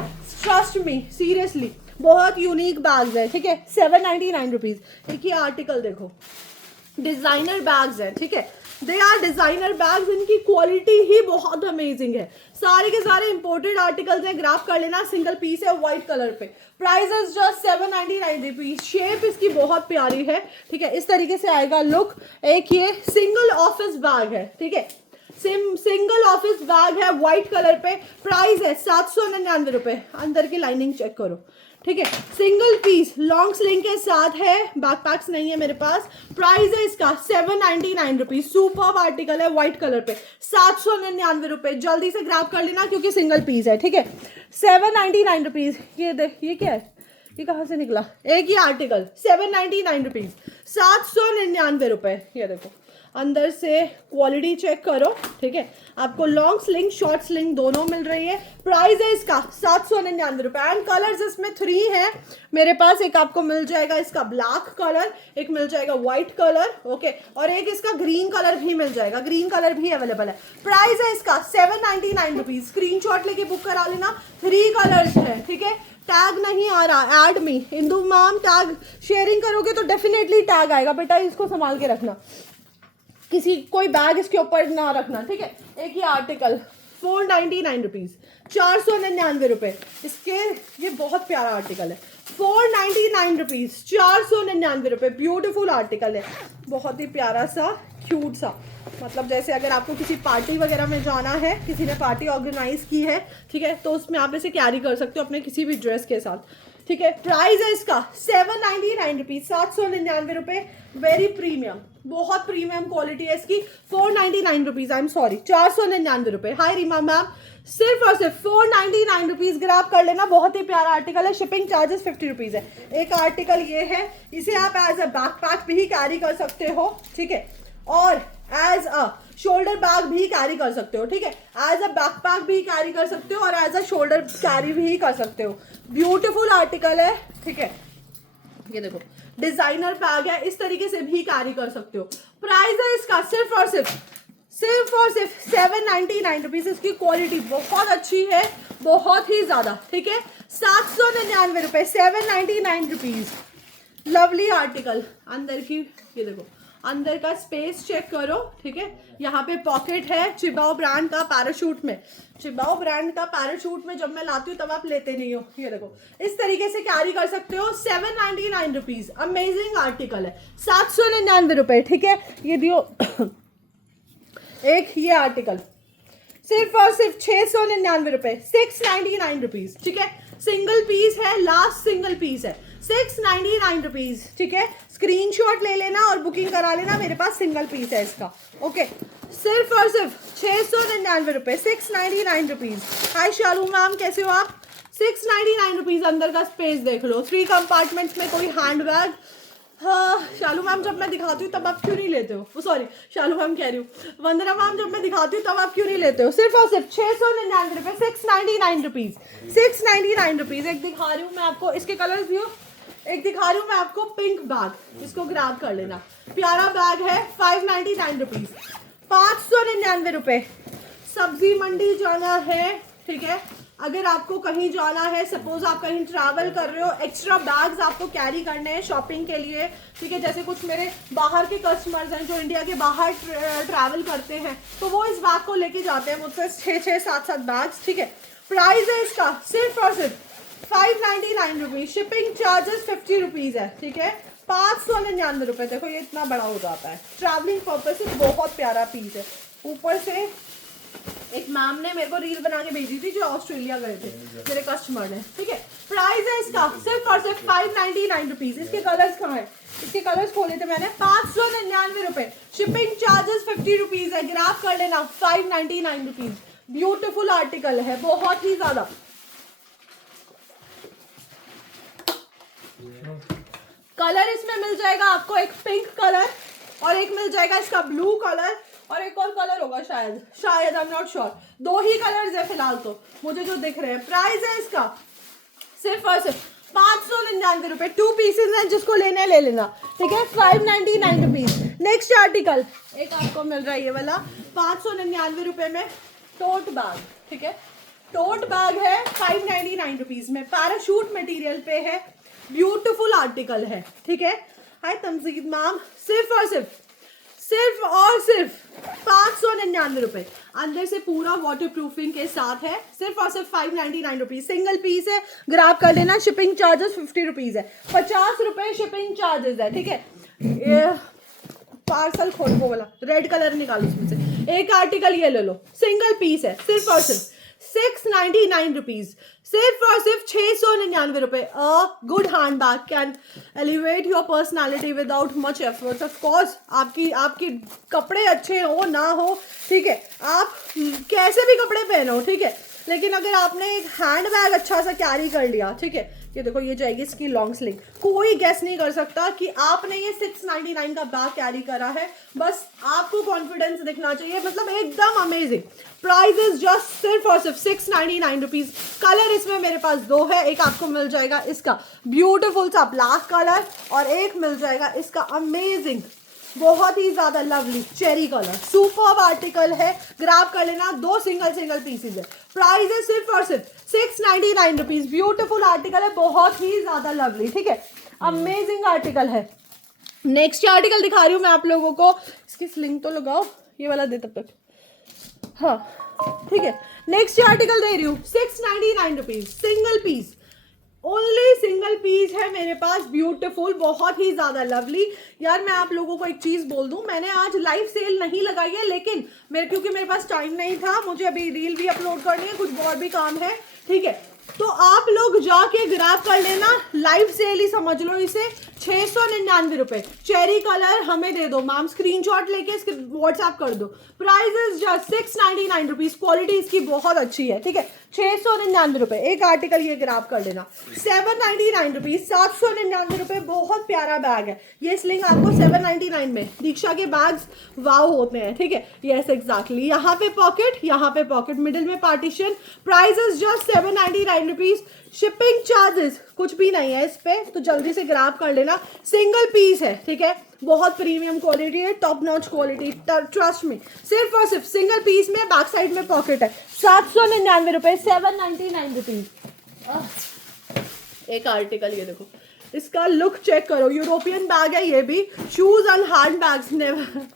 ट्रस्ट मी, सीरियसली बहुत यूनिक बैग्स है। ठीक है, 799 रुपीज। एक ही आर्टिकल देखो, डिजाइनर बैग्स है। ठीक है, दे आर डिजाइनर बैग्स, इनकी क्वालिटी ही बहुत अमेजिंग है, सारे के सारे इंपोर्टेड आर्टिकल्स हैं, ग्राफ कर लेना, सिंगल पीस है, व्हाइट कलर पे, price is just 799 rupees, shape इसकी बहुत प्यारी है। ठीक है, इस तरीके से आएगा लुक। एक ये सिंगल ऑफिस बैग है। ठीक है, सिंगल ऑफिस बैग है, व्हाइट कलर पे, प्राइस है 799 रुपए, अंदर की लाइनिंग चेक करो। ठीक है, सिंगल पीस, लॉन्ग स्लिंग के साथ है, बैकपैक्स नहीं है मेरे पास, प्राइस है इसका 799 रुपीज, सुपर्ब आर्टिकल है, व्हाइट कलर पे, 799 रुपए, जल्दी से ग्रैब कर लेना क्योंकि सिंगल पीस है। ठीक है, 799 रुपीज। ये देख, ये क्या है, ये कहाँ से निकला, एक ही आर्टिकल, 799 रुपीज, 799 रुपए। ये देखो अंदर से क्वालिटी चेक करो। ठीक है, आपको लॉन्ग स्लिंग, शॉर्ट स्लिंग दोनों मिल रही है, प्राइस है इसका 799 रुपए, एंड कलर्स इसमें 3 है मेरे पास। एक आपको मिल जाएगा इसका ब्लैक कलर, एक मिल जाएगा व्हाइट कलर, ओके, और एक इसका ग्रीन कलर भी मिल जाएगा, ग्रीन कलर भी अवेलेबल है। प्राइस है इसका 799 रुपीज, स्क्रीनशॉट लेके बुक करा लेना, 3 कलर्स है। ठीक है, टैग नहीं आ रहा, add me, Indu ma'am tag sharing करोगे तो डेफिनेटली टैग आएगा बेटा, इसको संभाल के रखना। किसी कोई बैग इसके ऊपर ना रखना, ठीक है। एक ये आर्टिकल 499 रुपीज़, 499 रुपये इसके, ये बहुत प्यारा आर्टिकल है। 499 रुपीज़, 499 रुपये, ब्यूटीफुल आर्टिकल है, बहुत ही प्यारा सा क्यूट सा। मतलब जैसे अगर आपको किसी पार्टी वगैरह में जाना है, किसी ने पार्टी ऑर्गेनाइज की है, ठीक है, तो उसमें आप इसे कैरी कर सकते हो अपने किसी भी ड्रेस के साथ, ठीक है। प्राइस है इसका 799 रुपीज़, 799 रुपये, वेरी प्रीमियम, बहुत प्रीमियम क्वालिटी है इसकी। 499 रुपीज़, आई एम सॉरी, 499 रुपये। हाय रीमा मैम, सिर्फ और सिर्फ 499 रुपीज़ ग्रैब कर लेना, बहुत ही प्यारा आर्टिकल है। शिपिंग चार्जेस 50 रुपीज़ है। एक आर्टिकल ये है, इसे आप एज अ बैकपैक भी कैरी कर सकते हो, ठीक है, और एज अ शोल्डर बैग भी कैरी कर सकते हो, ठीक है। एज अ बैकपैक भी कैरी कर सकते हो और एज अ शोल्डर कैरी भी कर सकते हो। ब्यूटीफुल आर्टिकल है, ठीक है। ये देखो डिजाइनर बैग है, इस तरीके से भी कैरी कर सकते हो। प्राइस है इसका सिर्फ और सिर्फ 799 रुपीज़। इसकी क्वालिटी बहुत अच्छी है, बहुत ही ज़्यादा, ठीक है। 799 रुपये, 799 रुपीज़, लवली आर्टिकल। अंदर की ये देखो, अंदर का स्पेस चेक करो, ठीक है। यहाँ पे पॉकेट है चिबाओ ब्रांड का, पैराशूट में, चिबाओ ब्रांड का पैराशूट में जब मैं लाती हूँ तब आप लेते नहीं हो। ये देखो इस तरीके से कैरी कर सकते हो। 799 रुपीज़, अमेजिंग आर्टिकल है। 799 रुपये, ठीक है। ये दियो एक ये आर्टिकल सिर्फ और सिर्फ 699 रुपये, 699 रुपीज़, ठीक है। सिंगल पीस है, लास्ट सिंगल पीस है, 699 रुपीज़, ठीक है। स्क्रीनशॉट ले लेना और बुकिंग करा लेना, मेरे पास सिंगल पीस है इसका, ओके। सिर्फ और सिर्फ 699 रुपये, 699 रुपीज़। हाय शालू मैम, कैसे हो आप? 699 रुपीज़। अंदर का स्पेस देख लो, 3 कंपार्टमेंट्स में कोई हैंड बैग। हाँ शालू मैम, जब मैं दिखाती हूँ तब आप क्यों नहीं लेते हो? सॉरी शालू मैम कह रही हूँ, वंदना मैम, जब मैं दिखाती हूँ तब आप क्यों नहीं लेते हो? सिर्फ और सिर्फ 699 रुपये, 699 रुपीज़, 699 रुपीज़। एक दिखा रही हूँ मैं आपको, इसके कलर्स भी हो, एक दिखा रही हूँ मैं आपको पिंक बैग, इसको ग्रैब कर लेना, प्यारा बैग है। 599 रुपीज़, 599 रुपये। सब्जी मंडी जाना है, ठीक है, अगर आपको कहीं जाना है, सपोज आप कहीं ट्रैवल कर रहे हो, एक्स्ट्रा बैग्स आपको कैरी करने हैं शॉपिंग के लिए, ठीक है। जैसे कुछ मेरे बाहर के कस्टमर्स हैं जो इंडिया के बाहर ट्रैवल करते हैं, तो वो इस बैग को लेके जाते हैं मुझसे, 6-6, 7-7 बैग्स, ठीक है। प्राइस है इसका सिर्फ और सिर्फ 599 रुपीज़, शिपिंग चार्जेस 50 रुपीज़ है, ठीक है। 599 रुपये। देखो ये इतना बड़ा हो जाता है, ट्रैवलिंग पर्पज से बहुत प्यारा पीस है। ऊपर से एक मैम ने मेरे को रील बना के भेजी थी जो ऑस्ट्रेलिया गए थे, मेरे कस्टमर ने, ठीक है। प्राइस है इसका सिर्फ और सिर्फ 599 रुपीज़। इसके कलर्स कहाँ है? इसके कलर्स खोले थे मैंने। 599 रुपये, शिपिंग चार्जेस 50 रुपीज़ है, ग्रैब कर लेना। 599 रुपीज़, ब्यूटीफुल आर्टिकल है, बहुत ही ज़्यादा। कलर इसमें मिल जाएगा आपको, एक पिंक कलर और एक मिल जाएगा इसका ब्लू कलर, और एक और कलर होगा शायद I am not sure. 2 he colours है फिलहाल तो मुझे जो दिख रहे हैं। प्राइस है इसका सिर्फ और सिर्फ 599 रुपये। 2 पीसेज हैं, जिसको लेने ले लेना, ठीक है। 599 रुपीज़। नेक्स्ट आर्टिकल एक आपको मिल रहा है ये वाला 599 रुपये में, टोट बैग, ठीक है। टोट बैग है 599 रुपीज़ में, पैराशूट मटेरियल पे है, ब्यूटीफुल आर्टिकल है, ठीक है। हाय तमजीद मैम, सिर्फ और सिर्फ 599 रुपये। अंदर से पूरा वाटर प्रूफिंग के साथ है, सिर्फ और सिर्फ 599 रुपीज़। सिंगल पीस है, ग्रैब कर लेना। शिपिंग चार्जेस 50 रुपीज़ है, 50 रुपये शिपिंग चार्जेस है, ठीक है। ये पार्सल खोल, वो वाला रेड कलर निकालो उसमें से, एक आर्टिकल ये ले लो, सिंगल पीस है, सिर्फ और सिर्फ 699 रुपीज़, सिर्फ और सिर्फ 699 रुपये। A good hand bag can elevate your personality without much efforts. Of course आपके कपड़े अच्छे हो ना हो, ठीक है, आप कैसे भी कपड़े पहनो, ठीक है, लेकिन अगर आपने एक हैंड बैग अच्छा सा कैरी कर लिया, ठीक है, ये देखो ये जाएगी इसकी लॉन्ग स्लिंग, कोई गेस नहीं कर सकता कि आपने ये 699 का बैग कैरी करा है। बस आपको कॉन्फिडेंस दिखना चाहिए, मतलब एकदम अमेजिंग। प्राइस इज जस्ट सिर्फ और सिर्फ 699 रुपीज़। कलर इसमें मेरे पास 2 है, एक आपको मिल जाएगा इसका ब्यूटीफुल सा ब्लैक कलर, और एक मिल जाएगा इसका अमेजिंग, बहुत ही ज़्यादा lovely cherry colour. Superb article है, ग्रैब कर लेना। 2 सिंगल पीसेज है। प्राइस है सिर्फ और सिर्फ 699 रुपीज़। ब्यूटीफुल आर्टिकल है, बहुत ही ज़्यादा लवली, ठीक है, अमेजिंग आर्टिकल है। नेक्स्ट आर्टिकल दिखा रही हूँ मैं आप लोगों को, इसकी स्लिंग तो लगाओ, ये वाला दे तब तक। हाँ ठीक है, नेक्स्ट आर्टिकल दे रही हूँ 699 rupees, single piece, only single piece है मेरे पास, ब्यूटीफुल, बहुत ही ज्यादा लवली। यार मैं आप लोगों को एक चीज बोल दूं, मैंने आज लाइव सेल नहीं लगाई है, लेकिन क्योंकि मेरे पास टाइम नहीं था, मुझे अभी रील भी अपलोड करनी है, कुछ और भी काम है, ठीक है, तो आप लोग जाके ग्रैब कर लेना, लाइव सेल ही समझ लो इसे, 699 रुपए, चेरी कलर हमें दे दो मैम, स्क्रीनशॉट लेके व्हाट्सएप कर दो, price is just 699 rupees, quality इसकी बहुत अच्छी है, ठीक है, 699 रुपए, एक आर्टिकल ये ग्रैब कर लेना। 799 रुपीज, 799 रुपए, बहुत प्यारा बैग है ये, स्लिंग आपको 799 में, दीक्षा के बैग्स वाव होते हैं, ठीक है, यस एग्जैक्टली, यहाँ पे पॉकेट, मिडिल में partition, price is just 799 rupees, shipping charges कुछ भी नहीं है इस पे, तो जल्दी से ग्रैब कर लेना, सिंगल पीस है, ठीक है, बहुत प्रीमियम क्वालिटी है, टॉप नॉच क्वालिटी, ट्रस्ट में, सिर्फ और सिर्फ सिंगल पीस में, बैक साइड में पॉकेट है, 799 रुपए, 799 रुपीज। एक आर्टिकल ये देखो, इसका लुक चेक करो, यूरोपियन बैग है ये भी, shoes and hand bags never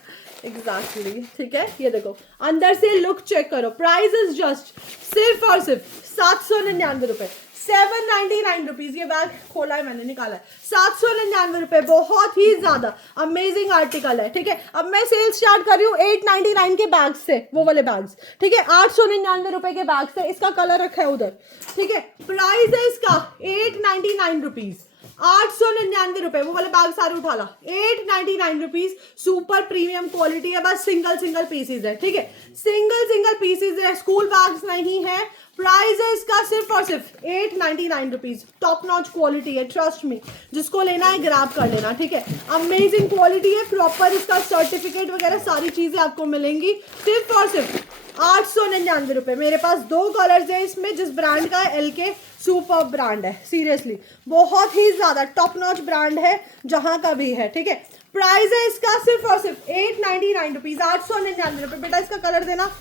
exactly, ठीक है, ये देखो अंदर से लुक चेक करो, प्राइस इज जस्ट सिर्फ और सिर्फ 799 रुपए, 799 रुपीज, ये बैग खोला है मैंने, निकाला है, 799 रुपए, बहुत ही ज्यादा अमेजिंग आर्टिकल है, ठीक है। अब मैं सेल स्टार्ट कर रही हूँ 899 के बैग से, वो वाले बैग्स, ठीक है, 899 रुपए के बैग से, इसका कलर रखा है उधर, ठीक है, प्राइस है इसका 899 रुपीज, 899 रुपए, वो वाले बैग सारे उठा ला, 899 रुपीज, सुपर प्रीमियम क्वालिटी है, बस सिंगल पीसेज है, ठीक है, सिंगल पीसेज है, स्कूल बैग्स नहीं है, प्राइस है इसका सिर्फ और सिर्फ 899 रुपीज, टॉप नॉच क्वालिटी है, ट्रस्ट मी, जिसको लेना है ग्रैब कर लेना, ठीक है, अमेजिंग क्वालिटी है, प्रॉपर इसका सर्टिफिकेट वगैरह सारी चीजें आपको मिलेंगी, सिर्फ और सिर्फ 899 रुपए। मेरे पास 2 कलर्स है इसमें, जिस ब्रांड का है LK, सुपर ब्रांड है, सीरियसली बहुत ही ज्यादा टॉप नॉच ब्रांड है, जहां का भी है, ठीक है, प्राइस है इसका सिर्फ और सिर्फ 899 रुपीज, 899 रुपए। बेटा इसका कलर देना,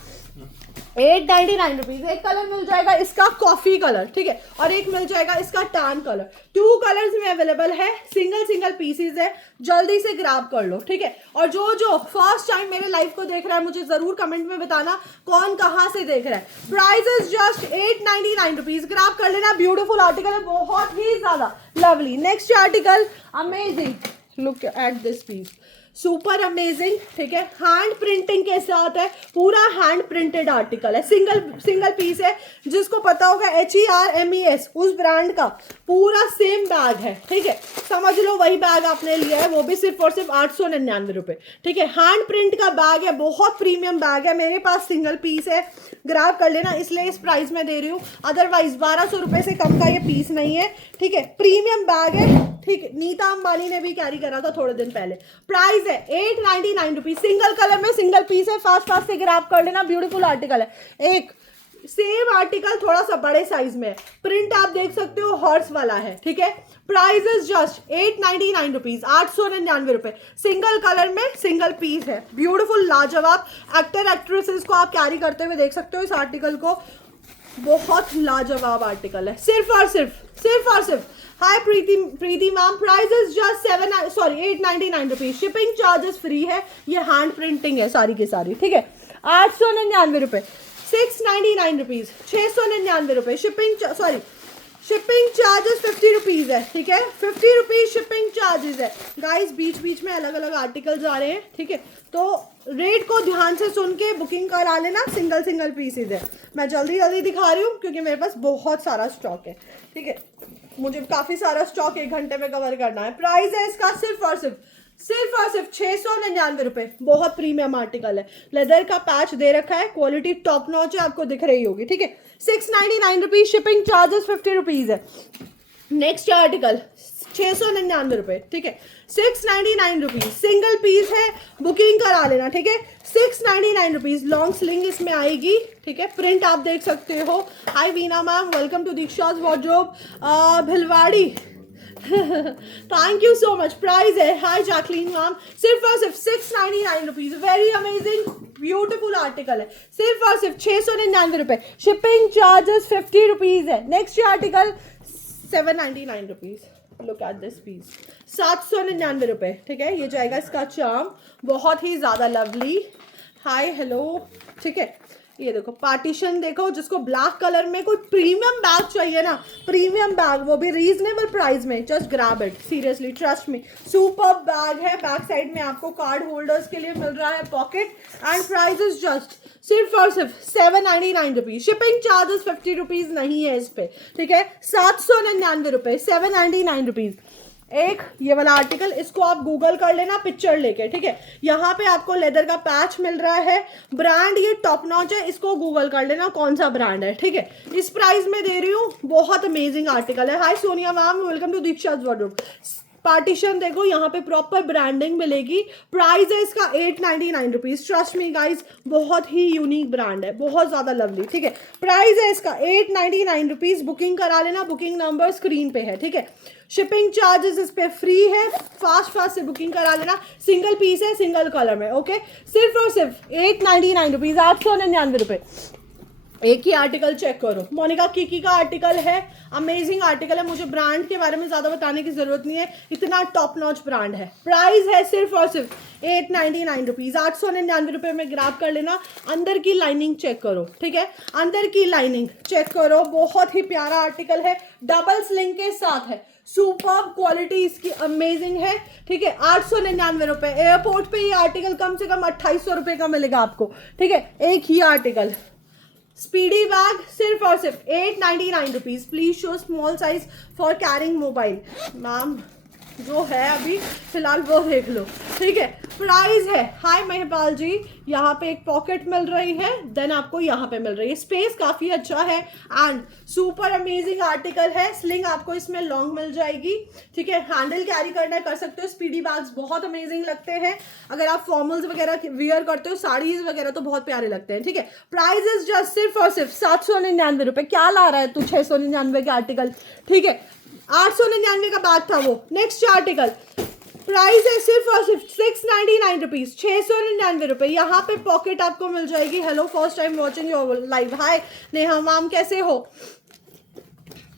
899 रुपीज, एक कलर मिल जाएगा इसका कॉफी कलर, ठीक है, और एक मिल जाएगा इसका टैन कलर, 2 कलर्स में अवेलेबल है, सिंगल पीसेज है, जल्दी से ग्रैब कर लो, ठीक है। और जो फर्स्ट टाइम मेरे लाइव को देख रहा है, मुझे जरूर कमेंट में बताना कौन कहाँ से देख रहा है, price is just 899 rupees, grab कर लेना, ब्यूटीफुल आर्टिकल है, बहुत ही ज्यादा lovely. Next article, amazing, look at this piece, super amazing, ठीक है, हैंड प्रिंटिंग के साथ है, पूरा हैंड प्रिंटेड आर्टिकल है, सिंगल पीस है, जिसको पता होगा HERMES उस ब्रांड का पूरा सेम बैग है, ठीक है, समझ लो वही बैग आपने लिया है, वो भी सिर्फ और सिर्फ 899 रुपए, ठीक है, हैंड प्रिंट का बैग है, बहुत प्रीमियम बैग है, मेरे पास सिंगल पीस है, ग्रैब कर लेना, इसलिए इस प्राइस में दे रही हूँ, अदरवाइज 1200 रुपए से कम का ये पीस नहीं है, ठीक है, प्रीमियम बैग है, ठीक है, नीता अंबानी ने भी कैरी करा था थोड़े दिन पहले, प्राइस है 899 रुपीज, सिंगल कलर में सिंगल पीस है, फास्ट से ग्रैब कर लेना, ब्यूटीफुल आर्टिकल है, एक सेम आर्टिकल थोड़ा सा बड़े साइज में है, प्रिंट आप देख सकते हो हॉर्स वाला है, ठीक है, प्राइस इज जस्ट 899 रुपीज, 899 रुपए, सिंगल कलर में सिंगल पीस है, ब्यूटीफुल लाजवाब, एक्टर एक्ट्रेसेस को आप कैरी करते हुए देख सकते हो इस आर्टिकल को, बहुत लाजवाब आर्टिकल है, सिर्फ और सिर्फ hi Preeti ma'am, price is just 899 rupees, shipping charges free है, ये हैंड प्रिंटिंग है सारी की सारी, ठीक है, 899 रुपए, 699 रुपीज, 699 रुपए, शिपिंग चार्जेस 50 रुपीज है, ठीक है, 50 रुपीज शिपिंग चार्जेस है, गाइस बीच में अलग अलग आर्टिकल्स आ रहे हैं, ठीक है, तो रेट को ध्यान से सुन के बुकिंग करा लेना, सिंगल पीसेज है, मैं जल्दी दिखा रही हूँ क्योंकि मेरे पास बहुत सारा स्टॉक है, ठीक है, मुझे काफी सारा स्टॉक 1 घंटे में कवर करना है, प्राइस है इसका सिर्फ और सिर्फ 699 रुपए, बहुत प्रीमियम आर्टिकल है, लेदर का पैच दे रखा है, क्वालिटी टॉप नॉच है, आपको दिख रही होगी, ठीक है, 699 रुपीज, शिपिंग चार्जेस 50 रुपीज है। नेक्स्ट आर्टिकल 699 रुपए, ठीक है, 699 रुपीज, सिंगल पीस है, बुकिंग करा लेना, ठीक है, 699 रुपीज, लॉन्ग स्लिंग इसमें आएगी, ठीक है, प्रिंट आप देख सकते हो। Hi Veena ma'am, welcome to Diksha's wardrobe Bhilwadi, thank you so much, price है, हाय जैकलीन मैम, सिर्फ और सिर्फ 699 rupees, very amazing beautiful article है, सिर्फ और सिर्फ 699 रुपए, शिपिंग चार्जेस 50 रुपीज है। Next article 799 rupees, look at this piece, 799 रुपए, ठीक है। ये जाएगा इसका चार्म, बहुत ही ज़्यादा लवली। हाय हेलो, ठीक है। ये देखो पार्टीशन देखो, जिसको ब्लैक कलर में कोई प्रीमियम बैग चाहिए ना, प्रीमियम बैग, वो भी रीजनेबल प्राइस में, just grab it, seriously trust me. Super bag है, बैक साइड में आपको कार्ड होल्डर्स के लिए मिल रहा है pocket, and price is just सिर्फ और सिर्फ 799 रुपीज। शिपिंग चार्जेस 50 रुपीज नहीं है इस पे, ठीक है। 799 रुपए, 799 रुपीज। एक ये वाला आर्टिकल, इसको आप गूगल कर लेना पिक्चर लेके, ठीक है। यहाँ पे आपको लेदर का पैच मिल रहा है, ब्रांड ये टॉप नॉच है, इसको गूगल कर लेना कौन सा ब्रांड है, ठीक है। इस प्राइस में दे रही हूँ, बहुत अमेजिंग आर्टिकल है। Hi Sonia ma'am, welcome to Diksha's wardrobe. Partition देखो, यहाँ पे प्रॉपर ब्रांडिंग मिलेगी। प्राइस है इसका 899 रुपीज। ट्रस्ट मी गाइज, बहुत ही यूनिक ब्रांड है, बहुत ज़्यादा लवली, ठीक है। प्राइस है इसका 899 रुपीज। बुकिंग करा लेना, बुकिंग नंबर स्क्रीन पे है, ठीक है। शिपिंग चार्जेस इस पे फ्री है, फास्ट से बुकिंग करा लेना। सिंगल पीस है, सिंगल कलर में, ओके। सिर्फ और सिर्फ 899 रुपीज, 899 रुपए। एक ही आर्टिकल चेक करो, मोनिका किकी का आर्टिकल है, अमेजिंग आर्टिकल है। मुझे ब्रांड के बारे में ज़्यादा बताने की ज़रूरत नहीं है, इतना टॉप नॉच ब्रांड है। प्राइस है सिर्फ और सिर्फ 899 रुपीज़, 899 रुपये में ग्रैब कर लेना। अंदर की लाइनिंग चेक करो, ठीक है, अंदर की लाइनिंग चेक करो, बहुत ही प्यारा आर्टिकल है, डबल स्लिंग के साथ है, सुपर क्वालिटी इसकी अमेजिंग है, ठीक है। 899 रुपये। एयरपोर्ट पे ये आर्टिकल कम से कम 2800 रुपये का मिलेगा आपको, ठीक है। एक ही आर्टिकल, स्पीडी बैग, सिर्फ और सिर्फ 899 rupees. Please show small size for carrying mobile. Ma'am जो है अभी फिलहाल वो देख लो, ठीक है। प्राइस है, हाय महिपाल जी, यहाँ पे एक पॉकेट मिल रही है, देन आपको यहाँ पे मिल रही है, स्पेस काफ़ी अच्छा है, एंड सुपर अमेजिंग आर्टिकल है। स्लिंग आपको इसमें लॉन्ग मिल जाएगी, ठीक है। हैंडल कैरी करना कर सकते हो। स्पीडी बैग्स बहुत अमेजिंग लगते हैं, अगर आप फॉर्मल्स वगैरह वियर करते हो, साड़ीज वगैरह, तो बहुत प्यारे लगते हैं, ठीक है। प्राइस इज जस्ट सिर्फ और सिर्फ 799 रुपये। क्या ला रहा है तू 699 के आर्टिकल, ठीक है। 899 का बैग था वो। नेक्स्ट आर्टिकल, प्राइस है सिर्फ और सिर्फ 699 रुपीज, 699 रुपये। यहाँ पे पॉकेट आपको मिल जाएगी। Hello, first time watching your live. Hi Neha ma'am, कैसे हो?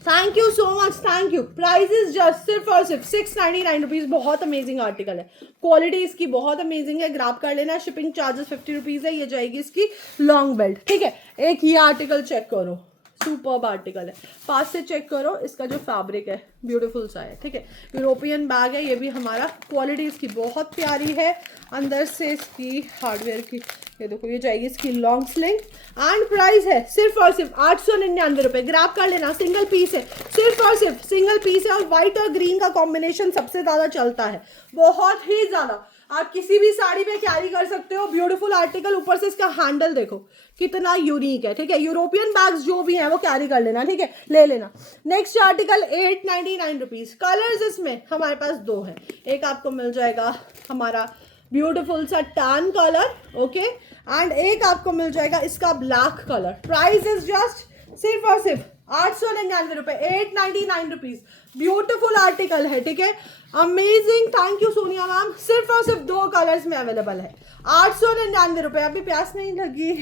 Thank you so much, thank you. Price is just सिर्फ और सिर्फ 699 रुपीज। बहुत अमेजिंग आर्टिकल है, क्वालिटी इसकी बहुत अमेजिंग है, ग्रैब कर लेना। शिपिंग चार्जेस 50 रुपीज है। ये जाएगी इसकी लॉन्ग बेल्ट, ठीक है। एक ये आर्टिकल चेक करो, सुपर्ब आर्टिकल है, पास से चेक करो। इसका जो फैब्रिक है ब्यूटीफुल सा है, ठीक है। यूरोपियन बैग है ये भी हमारा, क्वालिटी इसकी बहुत प्यारी है। अंदर से इसकी हार्डवेयर की ये देखो, ये जाएगी इसकी लॉन्ग स्लिंग, एंड प्राइस है सिर्फ और सिर्फ 899 रुपये। ग्रैब कर लेना, सिंगल पीस है, सिर्फ और सिर्फ सिंगल पीस है। और व्हाइट और ग्रीन का कॉम्बिनेशन सबसे ज़्यादा चलता है, बहुत ही ज़्यादा। आप किसी भी साड़ी पे कैरी कर सकते हो, ब्यूटीफुल आर्टिकल। ऊपर से इसका हैंडल देखो कितना यूनिक है, ठीक है। यूरोपियन बैग्स जो भी हैं वो कैरी कर लेना, ठीक है, ले लेना। Next article 899 rupees. कलर्स इसमें हमारे पास दो हैं, एक आपको मिल जाएगा हमारा ब्यूटीफुल सा टैन कलर, ओके, एंड एक आपको मिल जाएगा इसका black colour. Price is just सिर्फ और सिर्फ 899 रुपये, 899 रुपीज। ब्यूटीफुल आर्टिकल है, ठीक है, amazing. Thank you Sonia ma'am. सिर्फ और सिर्फ दो कलर्स में अवेलेबल है, 899 रुपये। अभी प्यास नहीं लगी,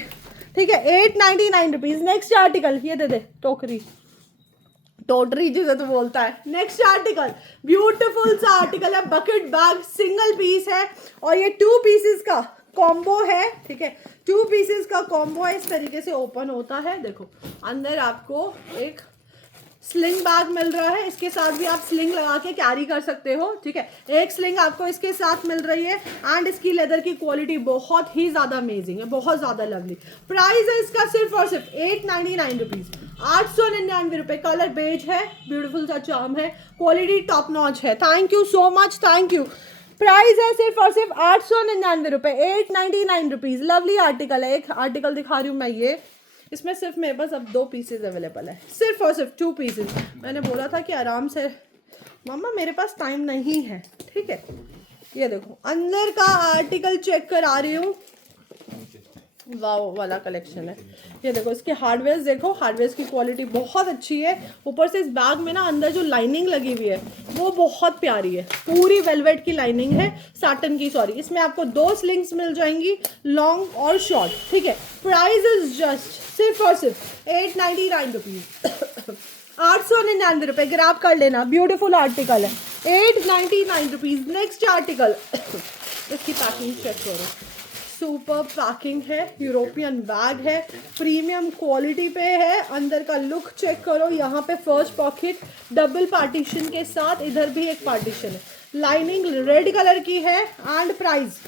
ठीक है, 899 रुपीज। नेक्स्ट आर्टिकल, ये दे दे टोकरी, टोटरी जिसे तो बोलता है। नेक्स्ट आर्टिकल, ब्यूटीफुल सा आर्टिकल है, बकेट बैग, सिंगल पीस है, और ये 2 पीसेस का कॉम्बो है, ठीक है। 2 पीसेस का कॉम्बो है, इस तरीके से ओपन होता है। देखो अंदर आपको एक स्लिंग बैग मिल रहा है, इसके साथ भी आप स्लिंग लगा के कैरी कर सकते हो, ठीक है। एक स्लिंग आपको इसके साथ मिल रही है, एंड इसकी लेदर की क्वालिटी बहुत ही ज़्यादा अमेजिंग है, बहुत ज़्यादा लवली। प्राइस है इसका सिर्फ और सिर्फ 899 रुपीज़, 899 रुपये। कलर बेज है, ब्यूटीफुल सा चार्म है, क्वालिटी टॉप नॉच है। Thank you so much, thank you. Price है सिर्फ और सिर्फ 899 रुपये, 899 रुपीज़। लवली आर्टिकल है। एक आर्टिकल दिखा रही हूँ मैं, ये इसमें सिर्फ मेरे पास अब 2 पीसेज अवेलेबल है, सिर्फ और सिर्फ 2 पीसेज। मैंने बोला था कि आराम से, मम्मा मेरे पास टाइम नहीं है, ठीक है। ये देखो अंदर का आर्टिकल चेक करा रही हूँ, वाव वाला कलेक्शन है। ये देखो इसके हार्डवेयर देखो, हार्डवेयर की क्वालिटी बहुत अच्छी है। ऊपर से इस बैग में ना अंदर जो लाइनिंग लगी हुई है वो बहुत प्यारी है, पूरी वेलवेट की लाइनिंग है, साटन की, सॉरी। इसमें आपको 2 स्लिंग्स मिल जाएंगी, लॉन्ग और शॉर्ट, ठीक है। प्राइस इज जस्ट सिर्फ और सिर्फ 899 रुपीज़। ₹899 ग्रैब कर लेना, ब्यूटीफुल आर्टिकल है, 899 रुपीज। नेक्स्ट आर्टिकल, इसकी पैकिंग चेक करो, सुपर पैकिंग है, यूरोपियन बैग है, प्रीमियम क्वालिटी पे है, अंदर का लुक चेक करो, यहाँ पे फर्स्ट पॉकेट डबल पार्टीशन के साथ, इधर भी एक पार्टीशन है, लाइनिंग रेड कलर की है एंड प्राइस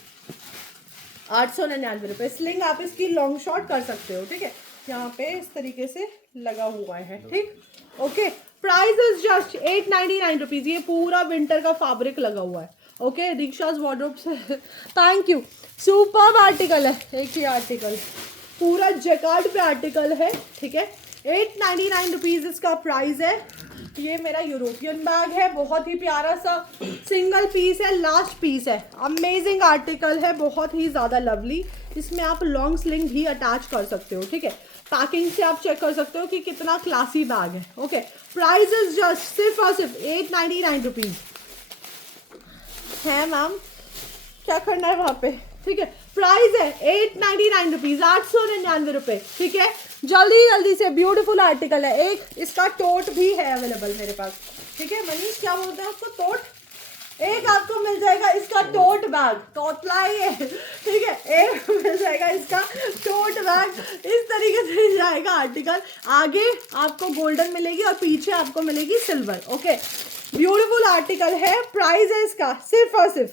₹899। स्लिंग आप इसकी लॉन्ग शॉट कर सकते हो, ठीक है, यहाँ पे इस तरीके से लगा हुआ है, ठीक, ओके। Price is just ₹899। ये पूरा विंटर का फैब्रिक लगा हुआ है, ओके। रिक्शाज वार्डरोब से थैंक यू, सुपर्ब आर्टिकल है। एक ही आर्टिकल पूरा जैकार्ड पे आर्टिकल है, ठीक है, ₹899 इसका प्राइस है। ये मेरा यूरोपियन बैग है, बहुत ही प्यारा सा सिंगल पीस है, लास्ट पीस है, अमेजिंग आर्टिकल है, बहुत ही ज़्यादा लवली। इसमें आप लॉन्ग स्लिंग भी अटैच कर सकते हो, ठीक है। पैकिंग से आप चेक कर सकते हो कि कितना क्लासी बैग है, ओके। प्राइस इज जस्ट सिर्फ और सिर्फ ₹899 है। मैम क्या करना है वहाँ पे, ठीक है। प्राइस है ₹899, ₹899, ठीक है। जल्दी जल्दी से, ब्यूटीफुल आर्टिकल है। एक इसका टोट भी है अवेलेबल मेरे पास, ठीक है। मनीष क्या बोलते हैं उसको, टोट। एक आपको मिल जाएगा इसका टोट बैग, तोतला है, ठीक है। एक मिल जाएगा इसका टोट बैग, इस तरीके से जाएगा आर्टिकल। आगे आपको गोल्डन मिलेगी और पीछे आपको मिलेगी सिल्वर, ओके। ब्यूटीफुल आर्टिकल है। प्राइस है इसका सिर्फ और सिर्फ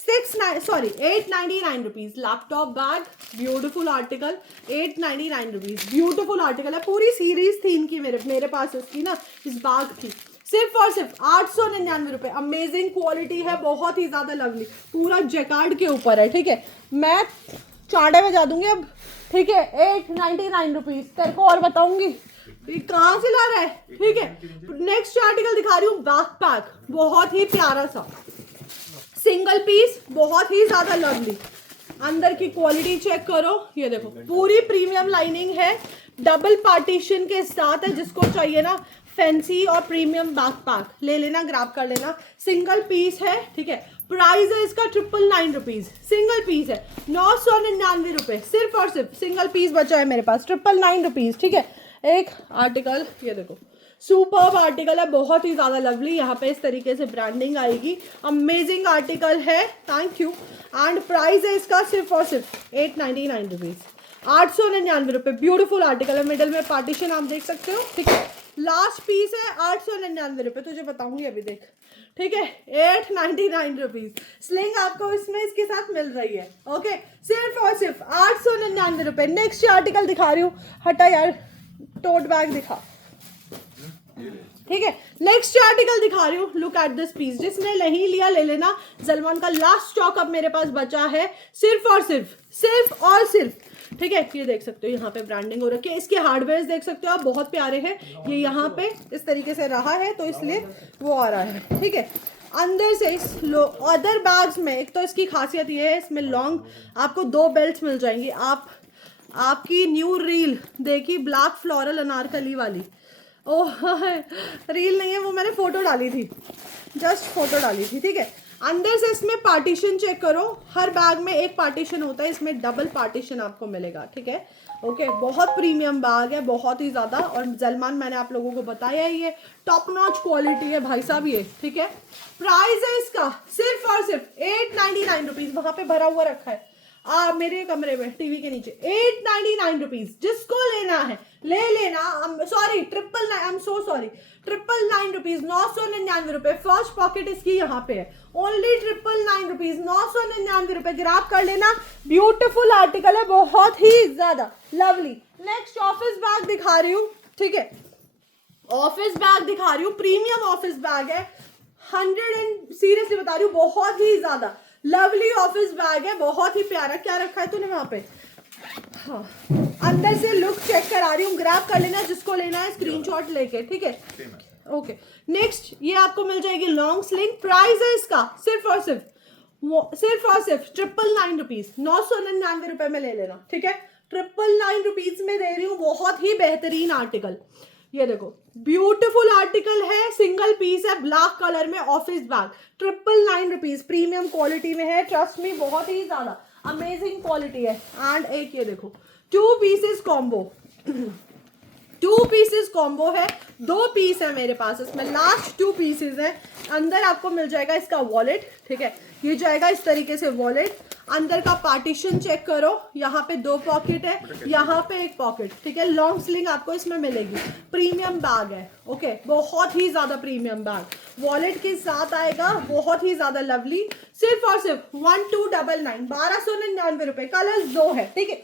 ₹899। Laptop bag, beautiful article, ₹899। Beautiful article है, पूरी सीरीज थी इनकी मेरे पास इसकी ना, इस बैग की। सिर्फ और सिर्फ ₹899। अमेजिंग क्वालिटी है, बहुत ही ज़्यादा लवली, पूरा जैकार्ड के ऊपर है, ठीक है। मैं चांटे में जा दूंगी अब, ठीक है। ₹899 तेरे को और बताऊंगी कहाँ से ला रहा है, ठीक है। नेक्स्ट आर्टिकल दिखा रही हूँ, बैकपैक, बहुत ही प्यारा सा सिंगल पीस, बहुत ही ज्यादा लवली। अंदर की क्वालिटी चेक करो, ये देखो, पूरी प्रीमियम लाइनिंग है, डबल पार्टीशन के साथ है। जिसको चाहिए ना फैंसी और प्रीमियम बैकपैक, ले लेना, ग्रैब कर लेना। सिंगल पीस है, ठीक है। प्राइस है इसका ₹999, सिंगल पीस है, ₹999। सिर्फ और सिर्फ सिंगल पीस बचा है मेरे पास, ₹999, ठीक है। एक आर्टिकल ये देखो, सुपर्ब आर्टिकल है, बहुत ही ज़्यादा लवली। यहाँ पे इस तरीके से ब्रांडिंग आएगी, अमेजिंग आर्टिकल है, थैंक यू। एंड प्राइस है इसका सिर्फ और सिर्फ ₹899, ₹899। ब्यूटीफुल आर्टिकल है, मिडल में पार्टीशन आप देख सकते हो, ठीक है। लास्ट पीस है, ₹899, तुझे बताऊंगी अभी, देख, ठीक है। ₹899 स्लिंग आपको इसमें इसके साथ मिल रही है, ओके। सिर्फ और सिर्फ ₹899। नेक्स्ट आर्टिकल दिखा रही हूँ, हटा यार, टोट बैग दिखा, ठीक है। नेक्स्ट आर्टिकल दिखा रही हूँ, लुक एट दिस पीस। जिसने नहीं लिया ले लेना, सलमान का लास्ट स्टॉक अब मेरे पास बचा है, सिर्फ और सिर्फ, ठीक है। ये देख सकते हो, यहाँ पे ब्रांडिंग हो रखी है, इसके हार्डवेयर देख सकते हो आप, बहुत प्यारे हैं। ये यहाँ पे इस तरीके से रहा है, तो इसलिए वो आ रहा है, ठीक है। अंदर से इस अदर बैग्स में एक तो इसकी खासियत ये है, इसमें लॉन्ग आपको 2 बेल्ट मिल जाएंगी। आपकी न्यू रील देखी, ब्लैक फ्लोरल अनारकली वाली, ओह रील नहीं है वो, मैंने फोटो डाली थी, जस्ट फोटो डाली थी, ठीक है। अंदर से इसमें पार्टीशन चेक करो, हर बैग में एक पार्टीशन होता है, इसमें डबल पार्टीशन आपको मिलेगा, ठीक है, ओके। बहुत प्रीमियम बैग है, बहुत ही ज़्यादा, और जलमान मैंने आप लोगों को बताया ही है, टॉप नॉच क्वालिटी है भाई साहब ये, ठीक है। प्राइस है इसका सिर्फ और सिर्फ ₹899, वहाँ पे भरा हुआ रखा है मेरे कमरे में टीवी के नीचे, ₹899। जिसको लेना है ले लेना, सॉरी ₹999, ₹999। फर्स्ट पॉकेट इसकी यहाँ पे है, ओनली ₹999, ₹999 ग्रैब कर लेना। ब्यूटीफुल आर्टिकल है, बहुत ही ज्यादा लवली। नेक्स्ट ऑफिस बैग दिखा रही हूँ, ठीक है। ऑफिस बैग दिखा रही हूँ, प्रीमियम ऑफिस बैग है, 100 सीरियसली बता रही हूँ, बहुत ही ज्यादा लवली ऑफिस बैग है, बहुत ही प्यारा। क्या रखा है तूने वहां पे, हाँ, अंदर से लुक चेक करा रही हूँ, ग्रैब कर लेना जिसको लेना है, स्क्रीनशॉट लेके, ठीक है, ओके। नेक्स्ट ये आपको मिल जाएगी लॉन्ग स्लिंग। प्राइस है इसका सिर्फ और सिर्फ ₹999, ₹999 में ले लेना, ठीक है। ₹999 में दे रही हूँ, बहुत ही बेहतरीन आर्टिकल। ये देखो, ब्यूटीफुल आर्टिकल है, सिंगल पीस है, ब्लैक कलर में ऑफिस बैग, ₹999, प्रीमियम क्वालिटी में है, ट्रस्ट मी, बहुत ही ज्यादा अमेजिंग क्वालिटी है। एंड एक ये देखो, 2 पीसेस कॉम्बो, 2 पीसेस कॉम्बो है, 2 पीस है मेरे पास इसमें, लास्ट 2 पीसेस है। अंदर आपको मिल जाएगा इसका वॉलेट, ठीक है, ये जाएगा इस तरीके से वॉलेट। अंदर का पार्टीशन चेक करो, यहाँ पे 2 पॉकेट है, यहाँ पे 1 पॉकेट, ठीक है। लॉन्ग स्लिंग आपको इसमें मिलेगी। प्रीमियम बैग है, ओके, बहुत ही ज्यादा प्रीमियम बैग वॉलेट के साथ आएगा, बहुत ही ज्यादा लवली। सिर्फ और सिर्फ 1299, 1299 रुपए। कलर्स 2 है, ठीक है,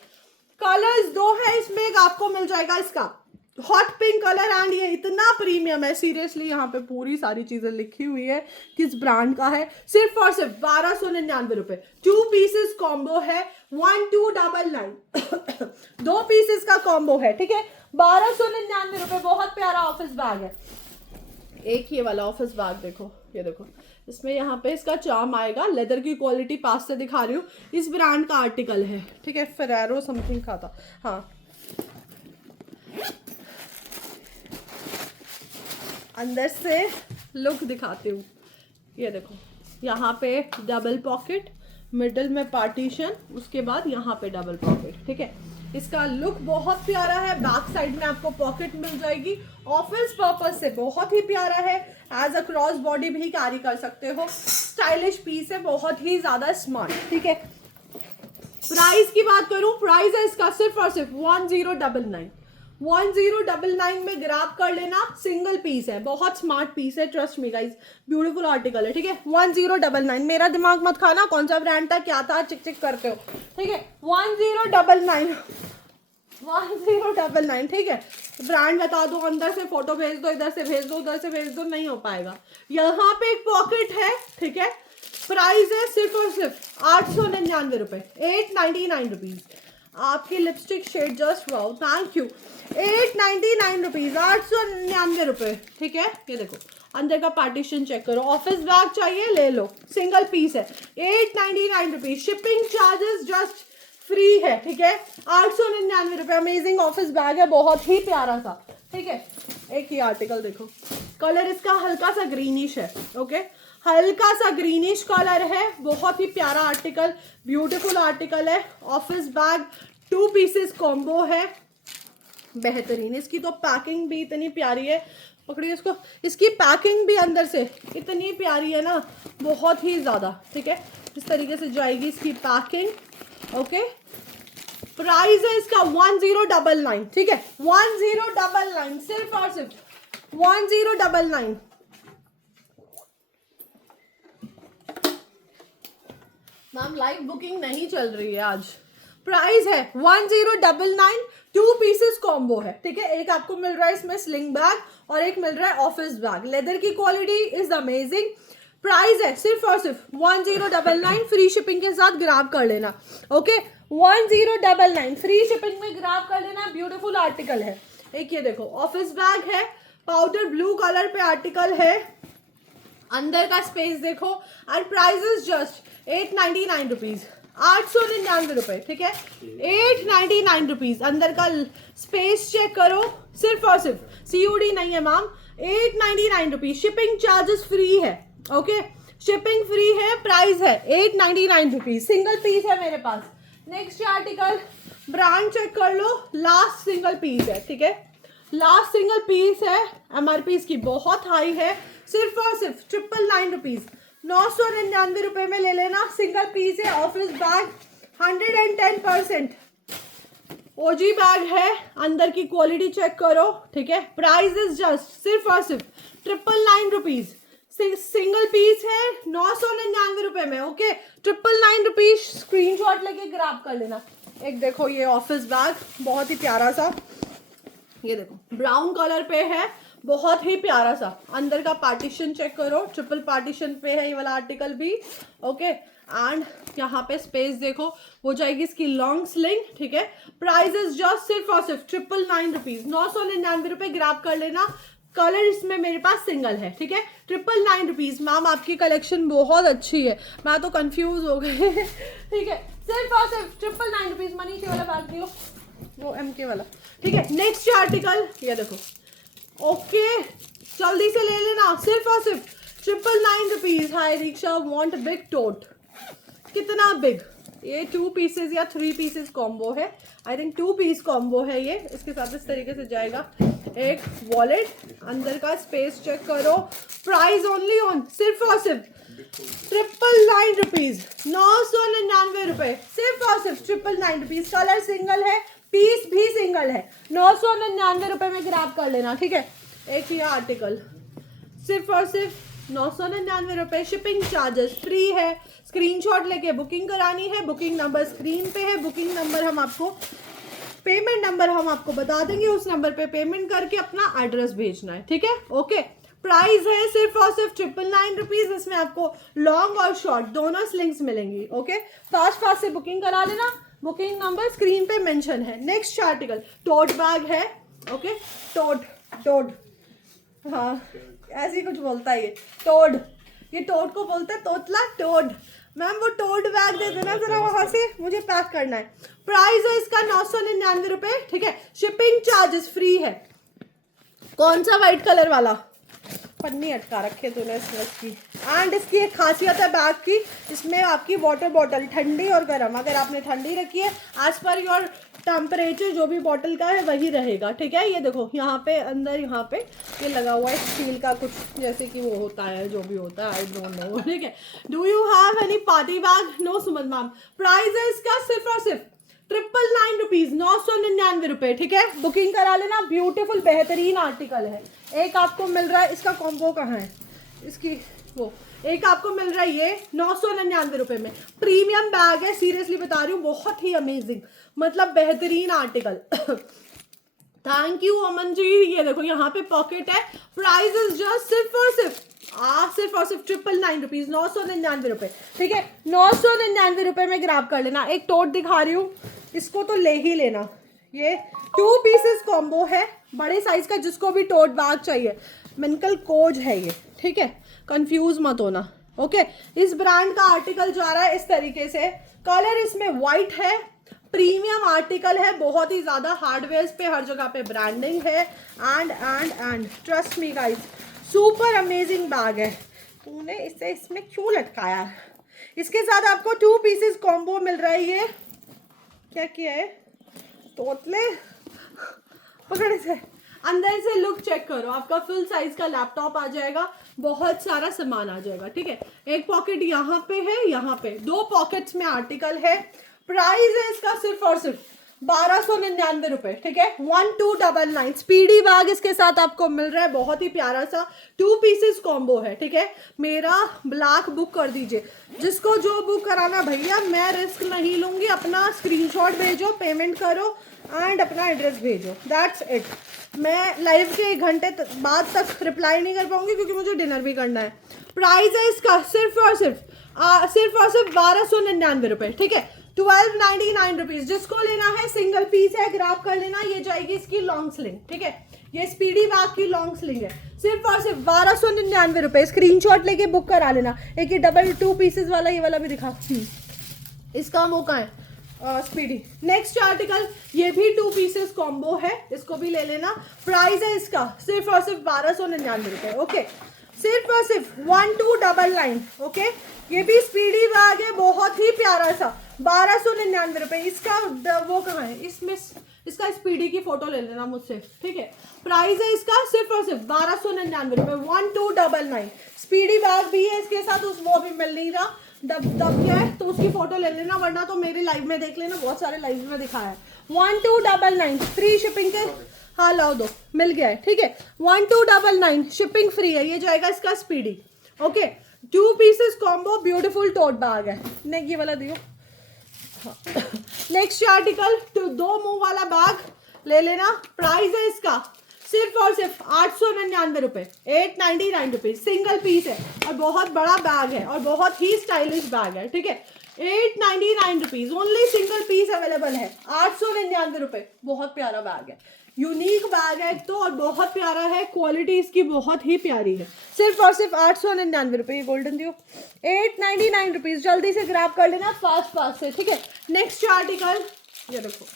कलर्स 2 है इसमें। एक आपको मिल जाएगा इसका हॉट पिंक कलर, एंड ये इतना प्रीमियम है, सीरियसली यहाँ पे पूरी सारी चीजें लिखी हुई है किस ब्रांड का है। सिर्फ और सिर्फ 1299 रुपए। 2 पीसेस कॉम्बो है, 1299 2 पीसेस का कॉम्बो है, ठीक है, 1299 रुपए। बहुत प्यारा ऑफिस बैग है। एक ये वाला ऑफिस बैग देखो, ये देखो, इसमें यहाँ पे इसका चार्म आएगा, लेदर की क्वालिटी पास से दिखा रही हूँ, इस ब्रांड का आर्टिकल है, ठीक है, फेरेरो समथिंग का था, हाँ। अंदर से लुक दिखाती हूँ, ये देखो, यहाँ पे डबल पॉकेट, मिडल में पार्टीशन, उसके बाद यहाँ पे डबल पॉकेट, ठीक है। इसका लुक बहुत प्यारा है। बैक साइड में आपको पॉकेट मिल जाएगी, ऑफिस पर्पस से बहुत ही प्यारा है। एज अ क्रॉस बॉडी भी कैरी कर सकते हो, स्टाइलिश पीस है, बहुत ही ज्यादा स्मार्ट, ठीक है। प्राइस की बात करूं, प्राइस है इसका सिर्फ और सिर्फ 1099। 1099 में ग्रैब कर लेना, सिंगल पीस है, बहुत स्मार्ट पीस है, trust me guys, beautiful article है, ठीक है। 1099, मेरा दिमाग मत खाना कौन सा ब्रांड था, क्या था, चिक चिक करते हो, ठीक है। 1099 1099, ठीक है। ब्रांड बता दो, अंदर से फोटो भेज दो, इधर से भेज दो, उधर से भेज दो, नहीं हो पाएगा। यहाँ पे एक पॉकेट है, ठीक है। प्राइस है सिर्फ और सिर्फ 899 रुपए, 899 रुपीज। आपकी lipstick shade just wow, thank you. 899 rupees, 899 रुपए, ठीक है। ये देखो, अंदर का पार्टीशन चेक करो। ऑफिस बैग चाहिए ले लो, सिंगल पीस है, 899 rupees. Shipping charges just free है, ठीक है। 899 रुपए। अमेजिंग ऑफिस बैग है, बहुत ही प्यारा सा, ठीक है। एक ही आर्टिकल देखो, कलर इसका हल्का सा ग्रीनिश है, ओके, हल्का सा ग्रीनिश कलर है, बहुत ही प्यारा आर्टिकल, ब्यूटीफुल आर्टिकल है। ऑफिस बैग 2 पीसेस कॉम्बो है, बेहतरीन। इसकी तो पैकिंग भी इतनी प्यारी है, पकड़िए इसको, इसकी पैकिंग भी अंदर से इतनी प्यारी है ना, बहुत ही ज़्यादा, ठीक है। इस तरीके से जाएगी इसकी पैकिंग, ओके। प्राइस है इसका 1099, ठीक है, 1099, सिर्फ और सिर्फ 1099। मैम लाइव बुकिंग नहीं चल रही है आज। प्राइस है 1099, 2 पीसेस कॉम्बो है, ठीक है। एक आपको मिल रहा है इसमें स्लिंग बैग और एक मिल रहा है ऑफिस बैग। लेदर की क्वालिटी इज अमेजिंग। प्राइस है सिर्फ और सिर्फ 1099, फ्री शिपिंग के साथ ग्रैब कर लेना, ओके। 1099 फ्री शिपिंग में ग्रैब कर लेना, ब्यूटीफुल आर्टिकल है। एक ये देखो, ऑफिस बैग है, पाउडर ब्लू कलर पे आर्टिकल है। अंदर का स्पेस देखो, and price is just 899 rupees, 899 रुपए, ठीक है। 899 रुपीज। अंदर का स्पेस चेक करो, सिर्फ और सिर्फ COD नहीं है ma'am, 899 rupees. Shipping charges free है, ओके, शिपिंग फ्री है। प्राइस है 899 रुपीज, सिंगल पीस है मेरे पास। नेक्स्ट आर्टिकल, ब्रांड चेक कर लो, लास्ट सिंगल पीस है, ठीक है, लास्ट सिंगल पीस है। MRP इसकी बहुत हाई है, सिर्फ और सिर्फ 999 रुपीज, 999 रुपए में ले लेना, सिंगल पीस है। ऑफिस बैग 110% OG बैग है, अंदर की क्वालिटी चेक करो, ठीक है। प्राइस इज जस्ट सिर्फ और सिर्फ 999 रुपीज, सिंगल पीस है, 999 रुपए में, ओके। 999 रुपीज, स्क्रीनशॉट लेके ग्रैब कर लेना। एक देखो ये ऑफिस बैग, बहुत ही प्यारा सा, ये देखो ब्राउन कलर पे है, बहुत ही प्यारा सा। अंदर का पार्टीशन चेक करो, ट्रिपल पार्टीशन पे है ये वाला आर्टिकल भी, ओके। एंड यहाँ पे स्पेस देखो, हो जाएगी इसकी लॉन्ग स्लिंग, ठीक है। प्राइस इज जस्ट सिर्फ और सिर्फ 999 रुपीज, 999 रुपए ग्रैब कर लेना। कलर इसमें मेरे पास सिंगल है, ठीक है। 999 रुपीज। मैम आपकी कलेक्शन बहुत अच्छी है, मैं तो कंफ्यूज हो गई ठीक है, सिर्फ और सिर्फ 999 रुपीज। मनीष वाला बैग दियो, वो MK वाला, ठीक है। नेक्स्ट आर्टिकल ये देखो, ओके, जल्दी से ले लेना, सिर्फ और सिर्फ 999 रुपीज। हाय दीक्षा, वांट बिग टोट, कितना बिग? ये 2 पीसेस या 3 पीसेस कॉम्बो है, आई थिंक 2 पीस कॉम्बो है ये। इसके साथ इस तरीके से जाएगा, एक वॉलेट, अंदर का स्पेस चेक करो। प्राइस ओनली ऑन सिर्फ और सिर्फ 999 रुपीज, 999 रुपए, सिर्फ और सिर्फ 999 रुपीज। कलर सिंगल है, पीस भी सिंगल है, 999 रुपए में ग्रैब कर लेना, ठीक है। एक ये आर्टिकल सिर्फ और सिर्फ 999 रुपए। शिपिंग चार्जेस फ्री है। स्क्रीनशॉट लेके बुकिंग करानी है, बुकिंग नंबर स्क्रीन पे है, बुकिंग नंबर हम आपको, पेमेंट नंबर हम आपको बता देंगे, उस नंबर पे पेमेंट करके अपना एड्रेस भेजना है, ठीक है। ओके, प्राइस है सिर्फ और सिर्फ 999 रुपीज। इसमें आपको लॉन्ग और शॉर्ट दोनों स्लिंग्स मिलेंगी। ओके, फास्ट फास्ट से बुकिंग करा लेना, बुकिंग नंबर स्क्रीन पे मेंशन है। नेक्स्ट आर्टिकल टोट बैग है। ओके, टोड, हाँ ऐसे ही कुछ बोलता है ये, टोड, ये टोड को बोलता है तोतला, टोड। मैम वो टोड बैग दे देना जरा वहां से, मुझे पैक करना है। प्राइस है इसका 999 रुपए, ठीक है। शिपिंग चार्जेस फ्री है। कौन सा व्हाइट कलर वाला, पन्नी अटका रखे तूने इसकी। एंड इसकी एक खासियत है बैग की, इसमें आपकी वाटर बॉटल ठंडी और गर्म, अगर आपने ठंडी रखी है एज पर योर टेम्परेचर जो भी बॉटल का है वही रहेगा, ठीक है। ये देखो यहाँ पे अंदर, यहाँ पे ये लगा हुआ है स्टील का कुछ, जैसे कि वो होता है जो भी होता है, आई डोंट नो, ठीक है। Do you have any party bag? No Suman ma'am. Price है इसका सिर्फ और सिर्फ 999 रुपीज, 999 रुपए, ठीक है। बुकिंग करा लेना। ब्यूटीफुल बेहतरीन आर्टिकल है। एक आपको मिल रहा है, इसका कॉम्बो कहाँ है इसकी, वो एक आपको मिल रहा है ये 999 रुपए में। प्रीमियम बैग है, सीरियसली बता रही हूँ, बहुत ही अमेजिंग, मतलब बेहतरीन article. Thank you Aman ji. ये देखो यहाँ पे पॉकेट है। प्राइस इज जस्ट सिर्फ और सिर्फ 999 रुपीज, 999 रुपए, ठीक है। 999 रुपए में ग्रैब कर लेना। एक टोट दिखा रही हूँ, इसको तो ले ही लेना। ये 2 पीसेस कॉम्बो है, बड़े साइज का, जिसको भी टोट बैग चाहिए। मिनकल कोज है ये, ठीक है, कंफ्यूज मत होना। ओके, इस ब्रांड का आर्टिकल जा रहा है इस तरीके से। कलर इसमें व्हाइट है, प्रीमियम आर्टिकल है, बहुत ही ज्यादा हार्डवेयर पे हर जगह पे ब्रांडिंग है। And trust me guys, super amazing bag है। तूने इसे इसमें क्यों लटकाया? इसके साथ आपको 2 पीसेस कॉम्बो मिल रहा है। ये क्या किया है तोतले, पकड़ इसे। अंदर से लुक चेक करो, आपका फुल साइज का लैपटॉप आ जाएगा, बहुत सारा सामान आ जाएगा, ठीक है। एक पॉकेट यहाँ पे है, यहाँ पे 2 पॉकेट्स में आर्टिकल है। प्राइस है इसका सिर्फ और सिर्फ 1299 रुपए, ठीक है। 1299 स्पीडी बैग इसके साथ आपको मिल रहा है, बहुत ही प्यारा सा 2 पीसेस कॉम्बो है, ठीक है। मेरा ब्लैक बुक कर दीजिए, जिसको जो बुक कराना भैया, मैं रिस्क नहीं लूंगी। अपना स्क्रीनशॉट भेजो, पेमेंट करो एंड अपना एड्रेस भेजो, दैट्स इट। मैं लाइव के 1 घंटे बाद तक रिप्लाई नहीं कर पाऊंगी, क्योंकि मुझे डिनर भी करना है। प्राइस है इसका सिर्फ और सिर्फ 1299 रुपए, ठीक है। 1299 रुपीज। जिसको लेना है सिंगल पीस है, ग्रैब कर लेना। ये जाएगी इसकी लॉन्ग स्लिंग, ठीक है। ये स्पीडी बैग की लॉन्ग स्लिंग है, सिर्फ और सिर्फ 1299 रुपए। स्क्रीनशॉट लेके बुक करा लेना। एक ये डबल 2 पीसेस वाला, ये वाला भी दिखा, इसका मौका है स्पीडी। नेक्स्ट आर्टिकल, ये भी 2 पीसेस कॉम्बो है, इसको भी ले लेना। प्राइस है इसका सिर्फ और सिर्फ 1299 रुपए, ओके। सिर्फ और सिर्फ 1299, ओके। ये भी स्पीडी बैग है, बहुत ही प्यारा सा, 1299 रुपए। इसका वो कहाँ है, इसमें इसका स्पीडी की फोटो ले लेना मुझसे, ठीक है। प्राइस है इसका सिर्फ और सिर्फ 1299 रुपए, 1299। स्पीडी बैग भी है इसके साथ, उस वो भी मिल नहीं रहा, दब गया है, तो उसकी फोटो ले लेना, वरना तो मेरे लाइव में देख लेना, बहुत सारे लाइव में दिखाया है। 1299 फ्री शिपिंग के, हाँ लाओ दो, मिल गया है, ठीक है। 1299 शिपिंग फ्री है। ये जाएगा इसका speedy, okay. 2 pieces combo, beautiful tote bag है। नहीं, ये वाला दियो। नेक्स्ट आर्टिकल, 2 मुंह वाला बैग ले लेना। प्राइस है इसका सिर्फ और सिर्फ 899 रुपए, 899 रुपीज। सिंगल पीस है और बहुत बड़ा बैग है और बहुत ही स्टाइलिश बैग है, ठीक है। 899 rupees only, single piece available है। 899 रुपए, बहुत प्यारा बैग है, यूनिक बैग है तो, और बहुत प्यारा है, क्वालिटी इसकी बहुत ही प्यारी है। सिर्फ और सिर्फ 899 रुपए। ये गोल्डन दियो, 899 रुपीज। जल्दी से ग्रैब कर लेना, फास्ट से, ठीक है। नेक्स्ट आर्टिकल, ये देखो,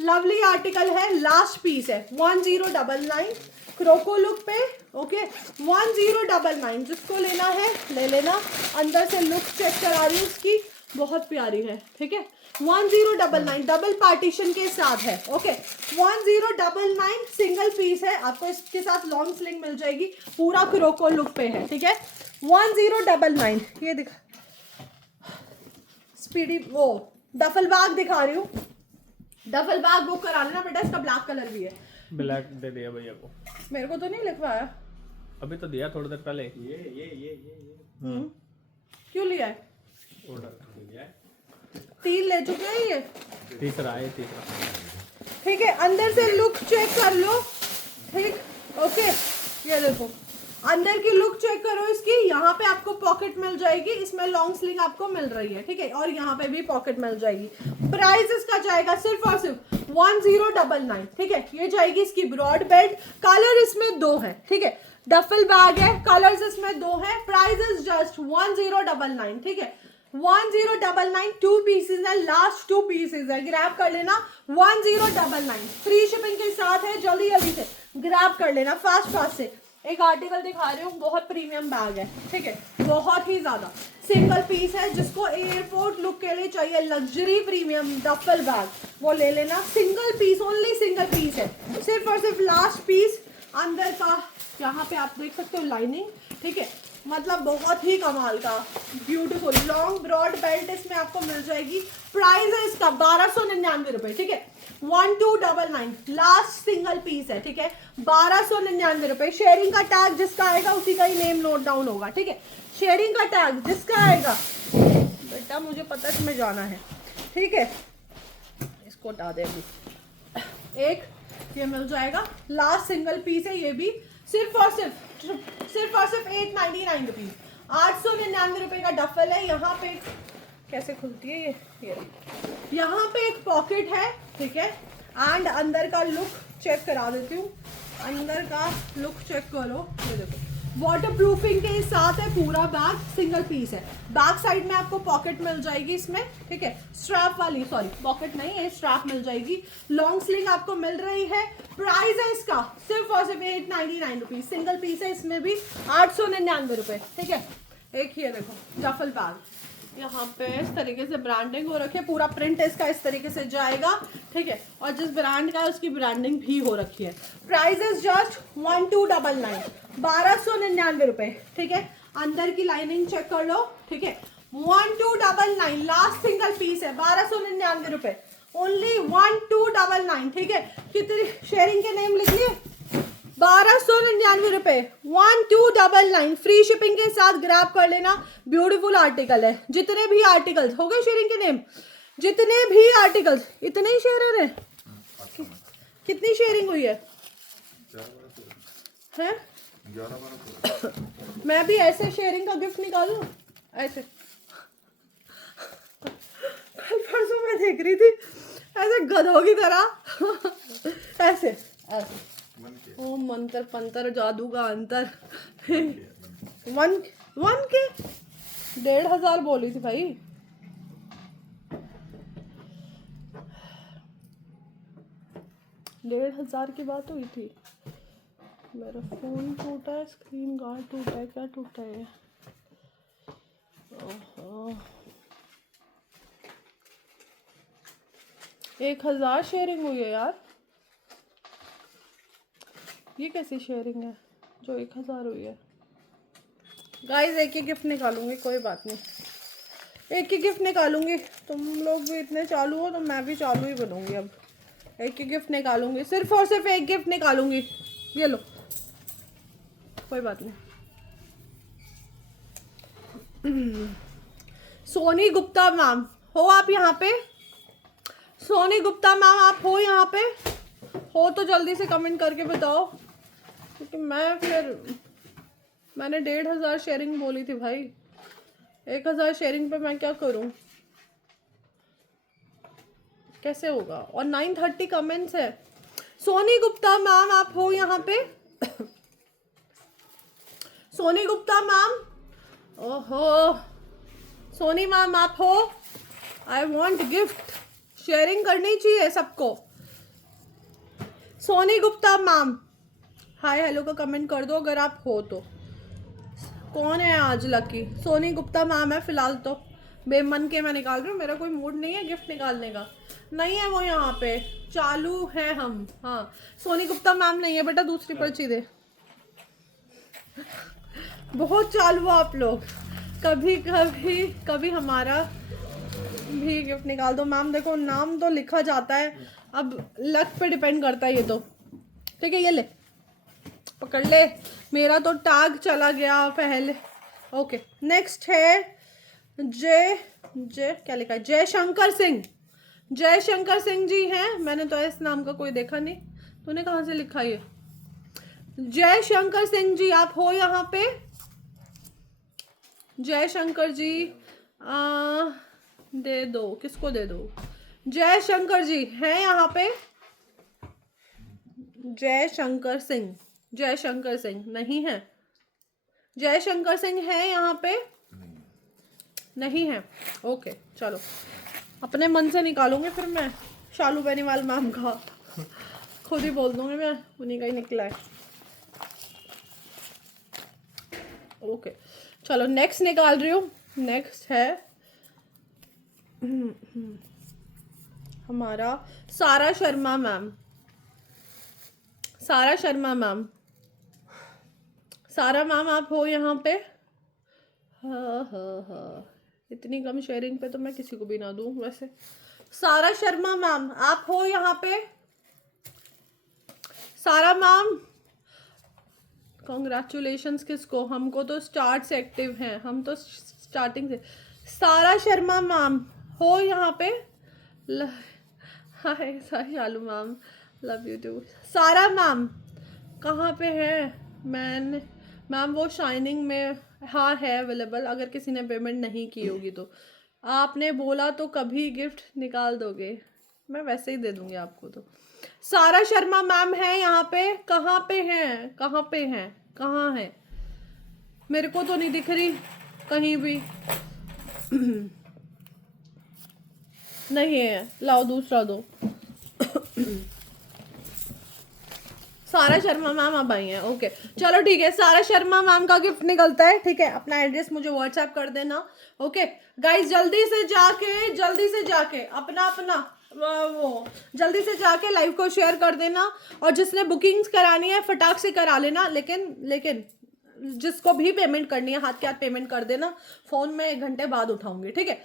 लवली आर्टिकल है, लास्ट पीस है, 1099 क्रोको लुक पे, ओके। 1099, जिसको लेना है ले लेना। अंदर से लुक चेक करा रही हूँ इसकी, बहुत प्यारी है, ठीक है। 1099 डबल पार्टीशन के साथ है, ओके। 1099 सिंगल पीस है, आपको इसके साथ लॉन्ग स्लिंग मिल जाएगी, पूरा क्रोको लुक पे है, ठीक है। 1099 ये दिखा स्पीडी वो डफल बैग दिखा रही हूँ, डफल बैग बुक करा लेना बेटा, इसका ब्लैक कलर भी है। ब्लैक दे दिया भैया को, मेरे को तो नहीं लिखवाया, अभी तो दिया थोड़ी देर पहले। क्यों लिया है? ऑर्डर 3 ले चुके हैं ये, तीसरा है, तीसरा। ठीक है। अंदर से लुक चेक कर लो, ठीक, ओके। ये देखो अंदर की लुक चेक करो इसकी, यहाँ पे आपको पॉकेट मिल जाएगी, इसमें लॉन्ग स्लिंग आपको मिल रही है, ठीक है, और यहाँ पे भी पॉकेट मिल जाएगी। प्राइस इसका जाएगा सिर्फ और सिर्फ 1099, ठीक है। ये जाएगी इसकी ब्रॉड बेल्ट, कलर इसमें 2 है, ठीक है। डफल बैग है, कलर्स इसमें 2 है, प्राइस इज जस्ट 1099, ठीक है। 1099 2 पीसेज है, लास्ट 2 पीसेज है, ग्रैब कर लेना। 1099 फ्री शिपिंग के साथ है, जल्दी जल्दी से ग्रैब कर लेना, फास्ट से। एक आर्टिकल दिखा रही हूँ, बहुत प्रीमियम बैग है, ठीक है, बहुत ही ज्यादा सिंगल पीस है, जिसको एयरपोर्ट लुक के लिए चाहिए लग्जरी प्रीमियम डफल बैग, वो ले लेना। Single piece, only single piece है, सिर्फ और सिर्फ लास्ट पीस। अंदर का यहाँ पे आप देख सकते हो लाइनिंग, ठीक है, मतलब बहुत ही कमाल का ब्यूटीफुल लॉन्ग ब्रॉड बेल्ट इसमें आपको मिल जाएगी। प्राइस है इसका 1299 रुपए, ठीक है। 1299 लास्ट सिंगल पीस है, ठीक है, 1299 रुपए। शेयरिंग का टैग जिसका आएगा उसी का ही नेम नोट डाउन होगा, ठीक है। शेयरिंग का टैग जिसका आएगा, बेटा मुझे पता है तुम्हें जाना है, ठीक है, इसको हटा दे अभी। एक ये मिल जाएगा, लास्ट सिंगल पीस है, ये भी सिर्फ और सिर्फ 899 रुपीज, 899 रुपए का डफल है। यहाँ पे कैसे खुलती है ये यहाँ पे एक पॉकेट है, ठीक है, एंड अंदर का लुक चेक करा देती हूँ। अंदर का लुक चेक करो, ये देखो वाटर प्रूफिंग के साथ है, पूरा बैग सिंगल पीस है। बैक साइड में आपको पॉकेट मिल जाएगी इसमें, ठीक है, स्ट्रैप वाली, सॉरी पॉकेट नहीं है, स्ट्रैप मिल जाएगी। लॉन्ग स्लिंग आपको मिल रही है। प्राइस है इसका सिर्फ और सिर्फ 899 रुपीज, सिंगल पीस है, इसमें भी 899 रुपए, ठीक है। एक ही है देखो डफल बैग, यहाँ पे इस तरीके से ब्रांडिंग हो रखी है, पूरा प्रिंट इसका इस तरीके से जाएगा, ठीक है, और जिस ब्रांड का है उसकी ब्रांडिंग भी हो रखी है। प्राइस इज जस्ट 1299, 1299 रुपए, ठीक है। अंदर की लाइनिंग चेक कर लो, ठीक है, 1299 लास्ट सिंगल पीस है, 1299 रुपए, ओनली 1299, ठीक है। कितनी शेयरिंग के नेम लिख लिए, 1299 रुपए, 1299 फ्री शिपिंग के साथ ग्रैब कर लेना। ब्यूटीफुल आर्टिकल है, जितने भी आर्टिकल्स हो गए शेयरिंग के नेम, जितने भी आर्टिकल्स, इतने ही शेयर है। कितनी शेयरिंग हुई है? हैं? मैं भी ऐसे शेयरिंग का गिफ्ट निकालूं, ऐसे कल परसों मैं देख रही थी ऐसे गधों की तरह ऐसे ऐसे, ओ मंत्र पंतर जादू का अंतर। 1 के 1500 बोली थी भाई। डेढ़ हजार की बात हुई थी। मेरा फोन टूटा है, स्क्रीन गार्ड टूटा है, क्या टूटा है? ओहो 1000 शेयरिंग हुई है यार, ये कैसी शेयरिंग है जो 1000 हुई है? गाइस एक ही गिफ्ट निकालूंगी, कोई बात नहीं, एक ही गिफ्ट निकालूंगी। तुम लोग भी इतने चालू हो तो मैं भी चालू ही बनूंगी। अब एक ही गिफ्ट निकालूंगी, सिर्फ और सिर्फ एक गिफ्ट निकालूंगी। ये लो, कोई बात नहीं। सोनी गुप्ता मैम हो आप यहाँ पे? सोनी गुप्ता मैम आप हो यहाँ पे? हो तो जल्दी से कमेंट करके बताओ, क्योंकि मैंने 1500 शेयरिंग बोली थी भाई। 1000 शेयरिंग पे मैं क्या करूं? कैसे होगा? और 930 कमेंट्स है। सोनी गुप्ता मैम आप हो यहाँ पे? सोनी गुप्ता मैम, ओहो सोनी मैम आप हो? आई वॉन्ट गिफ्ट, शेयरिंग करनी चाहिए सबको। Soni Gupta ma'am hi hello का कमेंट कर दो अगर आप हो तो। कौन है आज लकी? सोनी गुप्ता मैम है फिलहाल तो, बेमन के मैं निकाल रही हूँ, मेरा कोई मूड नहीं है गिफ्ट निकालने का। नहीं है वो यहाँ पे, चालू है हम। हाँ सोनी गुप्ता मैम नहीं है बेटा, दूसरी पर्ची दे। बहुत चालू आप लोग, कभी कभी कभी हमारा भी गिफ्ट निकाल दो मैम। देखो नाम तो लिखा जाता है, अब लक पे डिपेंड करता है ये तो। ठीक है ये ले पकड़ ले, मेरा तो टैग चला गया पहले। ओके नेक्स्ट है जय क्या लिखा है, जय शंकर सिंह। जय शंकर सिंह जी हैं, मैंने तो इस नाम का कोई देखा नहीं, तूने कहाँ से लिखा ये? जय शंकर सिंह जी आप हो यहाँ पे? जय शंकर जी दे दो, किसको दे दो? जय शंकर जी हैं यहाँ पे? जय शंकर सिंह, जय शंकर सिंह नहीं है। जय शंकर सिंह है यहाँ पे? नहीं है। ओके चलो अपने मन से निकालूंगी फिर मैं, शालू बेनीवाल मैम का खुद ही बोल दूंगी मैं, उन्हीं का ही निकला है। ओके चलो नेक्स्ट निकाल रही हूँ। नेक्स्ट है हमारा सारा शर्मा मैम। सारा शर्मा मैम, सारा मैम आप हो यहाँ पे? हाँ इतनी कम शेयरिंग पे तो मैं किसी को भी ना दूं वैसे। सारा शर्मा मैम आप हो यहाँ पे? सारा मैम कॉन्ग्रेचुलेशंस किसको? हमको तो स्टार्ट से एक्टिव हैं, हम तो स्टार्टिंग से। सारा शर्मा मैम हो यहाँ पे? हाय शालू मैम लव यू टू। सारा मैम कहाँ पे है? मैम वो शाइनिंग में हाँ है अवेलेबल, अगर किसी ने पेमेंट नहीं की होगी तो। आपने बोला तो कभी गिफ्ट निकाल दोगे? मैं वैसे ही दे दूंगी आपको तो। सारा शर्मा मैम है यहाँ पे? कहाँ पे हैं? कहाँ पे हैं? कहाँ है? मेरे को तो नहीं दिख रही कहीं भी। नहीं है, लाओ दूसरा दो। सारा शर्मा मैम अब आई हैं। ओके चलो ठीक है, सारा शर्मा मैम का गिफ्ट निकलता है। ठीक है अपना एड्रेस मुझे व्हाट्सएप कर देना। ओके गाइस जल्दी से जाके अपना वो जल्दी से जाके लाइव को शेयर कर देना, और जिसने बुकिंग्स करानी है फटाक से करा लेना। लेकिन जिसको भी पेमेंट करनी है हाथ के हाथ पेमेंट कर देना, फोन में 1 घंटे बाद उठाऊंगी। ठीक है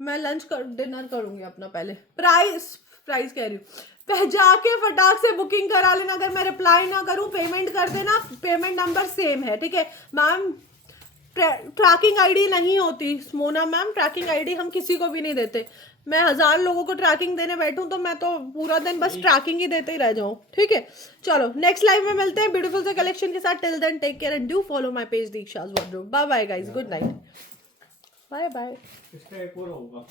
मैं डिनर करूंगी अपना पहले। प्राइस कह रही हूँ, जाके फटाक से बुकिंग करा लेना। अगर मैं रिप्लाई ना करूँ पेमेंट कर देना, पेमेंट नंबर सेम है। ठीक है मैम, ट्रैकिंग आईडी नहीं होती मोना मैम, ट्रैकिंग आईडी हम किसी को भी नहीं देते। मैं 1000 लोगों को ट्रैकिंग देने बैठूं तो मैं तो पूरा दिन बस ट्रैकिंग ही देते ही रह जाऊं। ठीक है चलो नेक्स्ट लाइव में मिलते हैं ब्यूटीफुल से कलेक्शन के साथ। Till then take care and do follow my page Diksha's wardrobe. Bye bye guys, good night, bye bye. इसका एक और होगा।